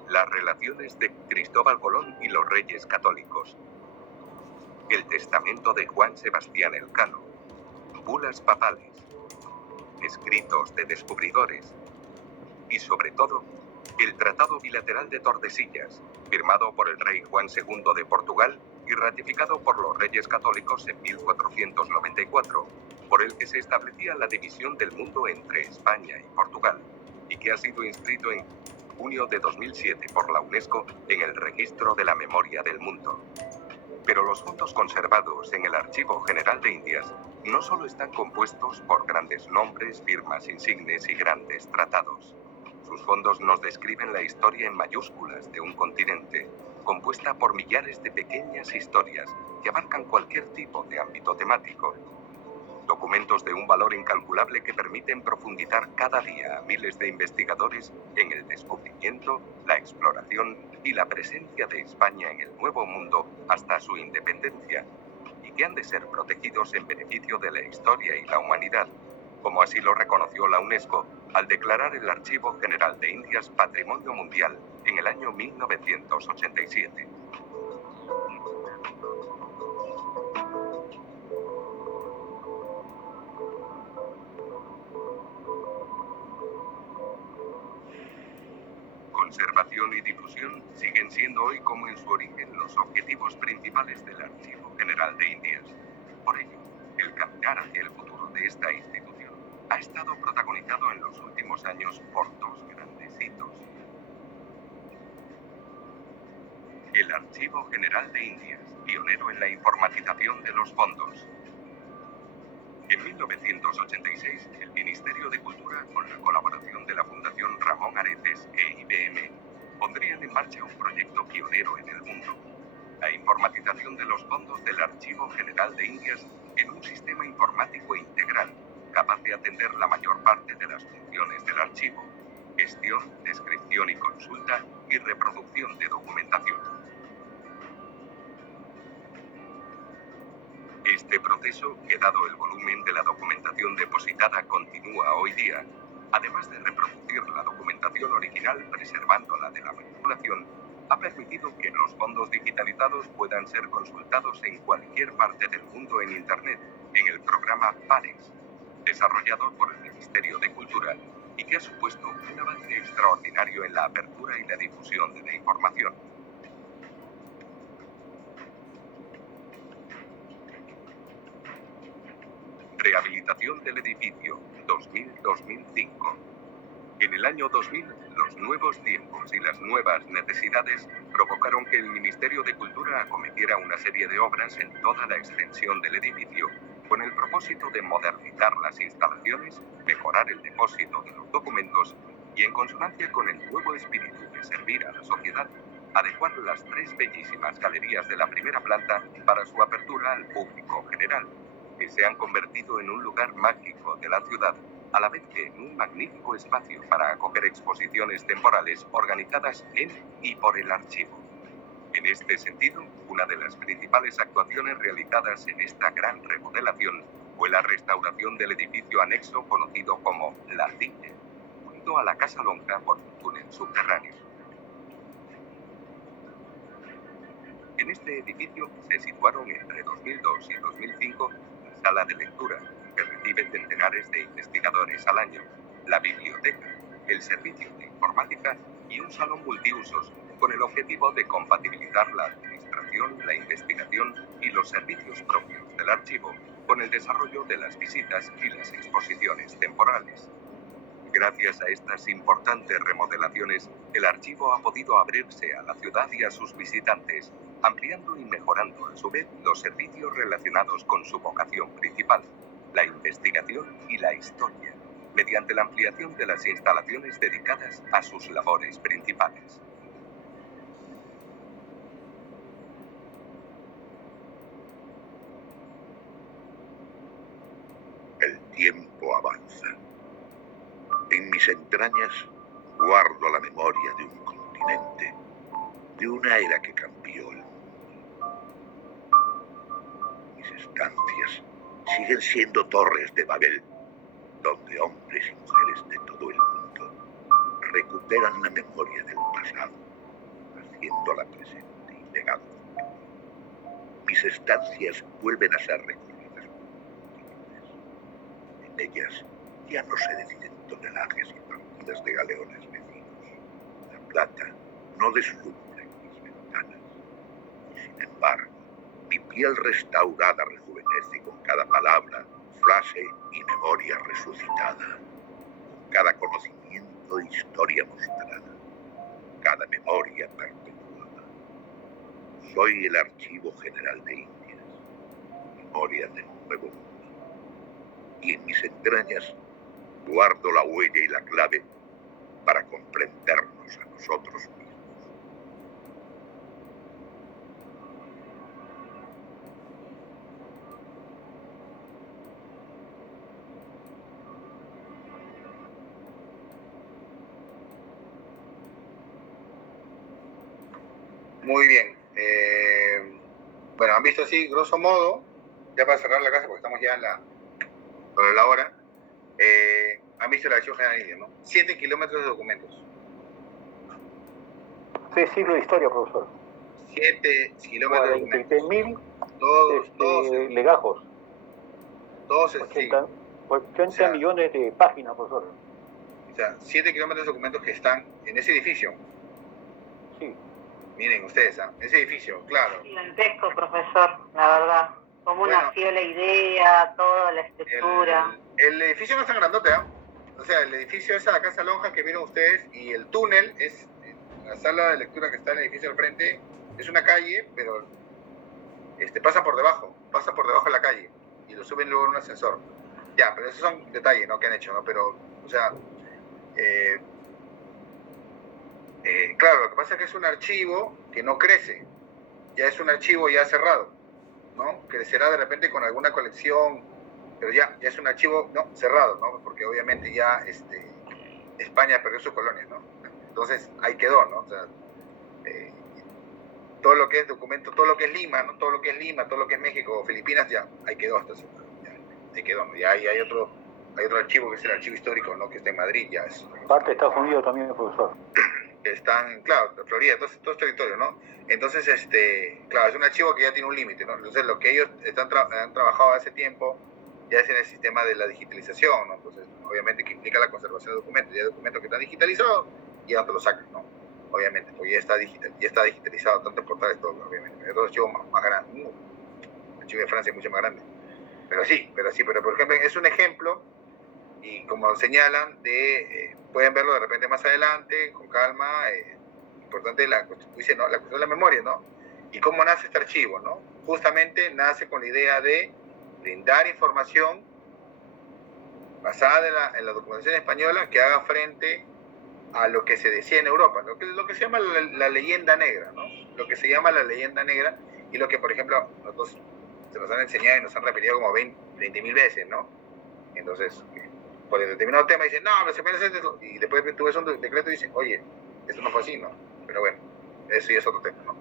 las relaciones de Cristóbal Colón y los Reyes Católicos, el testamento de Juan Sebastián Elcano, bulas papales, escritos de descubridores y, sobre todo, el Tratado Bilateral de Tordesillas, firmado por el rey Juan II de Portugal y ratificado por los Reyes Católicos en 1494, por el que se establecía la división del mundo entre España y Portugal, y que ha sido inscrito en junio de 2007 por la UNESCO en el Registro de la Memoria del Mundo. Pero los fondos conservados en el Archivo General de Indias no solo están compuestos por grandes nombres, firmas insignes y grandes tratados. Sus fondos nos describen la historia en mayúsculas de un continente, compuesta por millares de pequeñas historias que abarcan cualquier tipo de ámbito temático. Documentos de un valor incalculable que permiten profundizar cada día a miles de investigadores en el descubrimiento, la exploración y la presencia de España en el Nuevo Mundo hasta su independencia, y que han de ser protegidos en beneficio de la historia y la humanidad, como así lo reconoció la UNESCO al declarar el Archivo General de Indias Patrimonio Mundial en el año 1987. Conservación y difusión siguen siendo hoy, como en su origen, los objetivos principales del Archivo General de Indias. Por ello, el caminar hacia el futuro de esta institución ha estado protagonizado en los últimos años por dos grandes hitos. El Archivo General de Indias, pionero en la informatización de los fondos. En 1986, el Ministerio de Cultura, con la colaboración de la Fundación Ramón Areces e IBM, pondrían en marcha un proyecto pionero en el mundo: la informatización de los fondos del Archivo General de Indias en un sistema informático integral, capaz de atender la mayor parte de las funciones del archivo: gestión, descripción y consulta, y reproducción de documentación. Este proceso, que dado el volumen de la documentación depositada continúa hoy día, además de reproducir la documentación original preservándola de la manipulación, ha permitido que los fondos digitalizados puedan ser consultados en cualquier parte del mundo en Internet, en el programa PARES, desarrollado por el Ministerio de Cultura y que ha supuesto un avance extraordinario en la apertura y la difusión de la información. Rehabilitación del edificio 2000-2005. En el año 2000, los nuevos tiempos y las nuevas necesidades provocaron que el Ministerio de Cultura acometiera una serie de obras en toda la extensión del edificio, con el propósito de modernizar las instalaciones, mejorar el depósito de los documentos y, en consonancia con el nuevo espíritu de servir a la sociedad, adecuar las 3 bellísimas galerías de la primera planta para su apertura al público general, que se han convertido en un lugar mágico de la ciudad, a la vez que en un magnífico espacio para acoger exposiciones temporales organizadas en y por el archivo. En este sentido, una de las principales actuaciones realizadas en esta gran remodelación fue la restauración del edificio anexo conocido como La Cine, unido a la Casa Lonja por un túnel subterráneo. En este edificio se situaron entre 2002 y 2005 la sala de lectura, que recibe centenares de investigadores al año, la biblioteca, el servicio de informática y un salón multiusos, con el objetivo de compatibilizar la administración, la investigación y los servicios propios del archivo con el desarrollo de las visitas y las exposiciones temporales. Gracias a estas importantes remodelaciones, el archivo ha podido abrirse a la ciudad y a sus visitantes, ampliando y mejorando a su vez los servicios relacionados con su vocación principal, la investigación y la historia, mediante la ampliación de las instalaciones dedicadas a sus labores principales. El tiempo avanza. En mis entrañas guardo la memoria de un continente, de una era que cambió el mundo. Mis estancias siguen siendo torres de Babel, donde hombres y mujeres de todo el mundo recuperan la memoria del pasado, haciéndola presente y legado futuro. Mis estancias vuelven a ser recorridas por continentes. En ellas ya no se deciden tonelajes y partidas de galeones vecinos. La plata no deslumbra en mis ventanas. Y sin embargo, mi piel restaurada rejuvenece con cada palabra, frase y memoria resucitada. Con cada conocimiento e historia mostrada. Cada memoria perpetuada. Soy el Archivo General de Indias. Memoria del Nuevo Mundo. Y en mis entrañas guardo la huella y la clave para comprendernos a nosotros mismos. Muy bien. Bueno, han visto así, grosso modo, ya para cerrar la clase, porque estamos ya en la hora. Han visto el Archivo General de Indias, ¿no? 7 kilómetros de documentos. 6 siglos de historia, profesor. 7 kilómetros de documentos. 47.000 todos legajos. Todos 80 millones de páginas, profesor. O sea, 7 kilómetros de documentos que están en ese edificio. Sí. Miren ustedes, ese edificio, claro. Gigantesco, profesor, la verdad. ¿Cómo nació la idea, toda la estructura? El edificio no es tan grandote, ¿eh? O sea, el edificio es a la Casa Lonja que vieron ustedes y el túnel es la sala de lectura que está en el edificio al frente. Es una calle, pero pasa por debajo de la calle y lo suben luego en un ascensor. Ya, pero esos son detalles, ¿no? Que han hecho, ¿no? Pero, o sea, claro, lo que pasa es que es un archivo que no crece. Ya es un archivo ya cerrado, ¿no? Crecerá de repente con alguna colección, pero ya es un archivo, ¿no? Cerrado, ¿no? Porque obviamente ya España perdió sus colonias, ¿no? Entonces ahí quedó, ¿no? O sea, todo lo que es documento, todo lo que es Lima, ¿no? Todo lo que es Lima, todo lo que es México o Filipinas, ya, ahí quedó hasta eso. Ahí quedó, ¿no? Ya hay otro archivo que es el archivo histórico, ¿no? Que está en Madrid, ya es. Parte de Estados Unidos también, profesor. Están, claro, Florida, todo es territorio, ¿no? Entonces, claro, es un archivo que ya tiene un límite, ¿no? Entonces, lo que ellos han trabajado hace tiempo ya es en el sistema de la digitalización, ¿no? Entonces, obviamente que implica la conservación de documentos. Ya hay documentos que están digitalizados y ya no te los sacan, ¿no? Obviamente, porque ya está digitalizado, tanto en portales, todo, obviamente. Hay otros archivos más grandes, el archivo de Francia es mucho más grande. Pero por ejemplo, es un ejemplo, y como señalan, pueden verlo de repente más adelante, con calma, importante la cuestión de la memoria, ¿no? Y cómo nace este archivo, ¿no? Justamente nace con la idea de brindar información basada en la documentación española que haga frente a lo que se decía en Europa, lo que se llama la leyenda negra, ¿no? Lo que se llama la leyenda negra y lo que, por ejemplo, nosotros se nos han enseñado y nos han repetido como 20.000 veces, ¿no? Entonces, por el determinado tema dicen, no, pero se merece esto, y después tú ves un decreto y dicen, oye, esto no fue así, ¿no? Pero bueno, eso ya es otro tema, ¿no?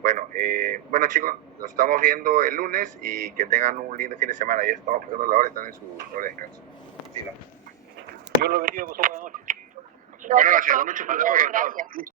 Bueno chicos, nos estamos viendo el lunes y que tengan un lindo fin de semana. Ya estamos pasando la hora, están en su hora de descanso. ¿Sí, no? Yo lo bendiga, buenas noches. Buenas noches, Gracias.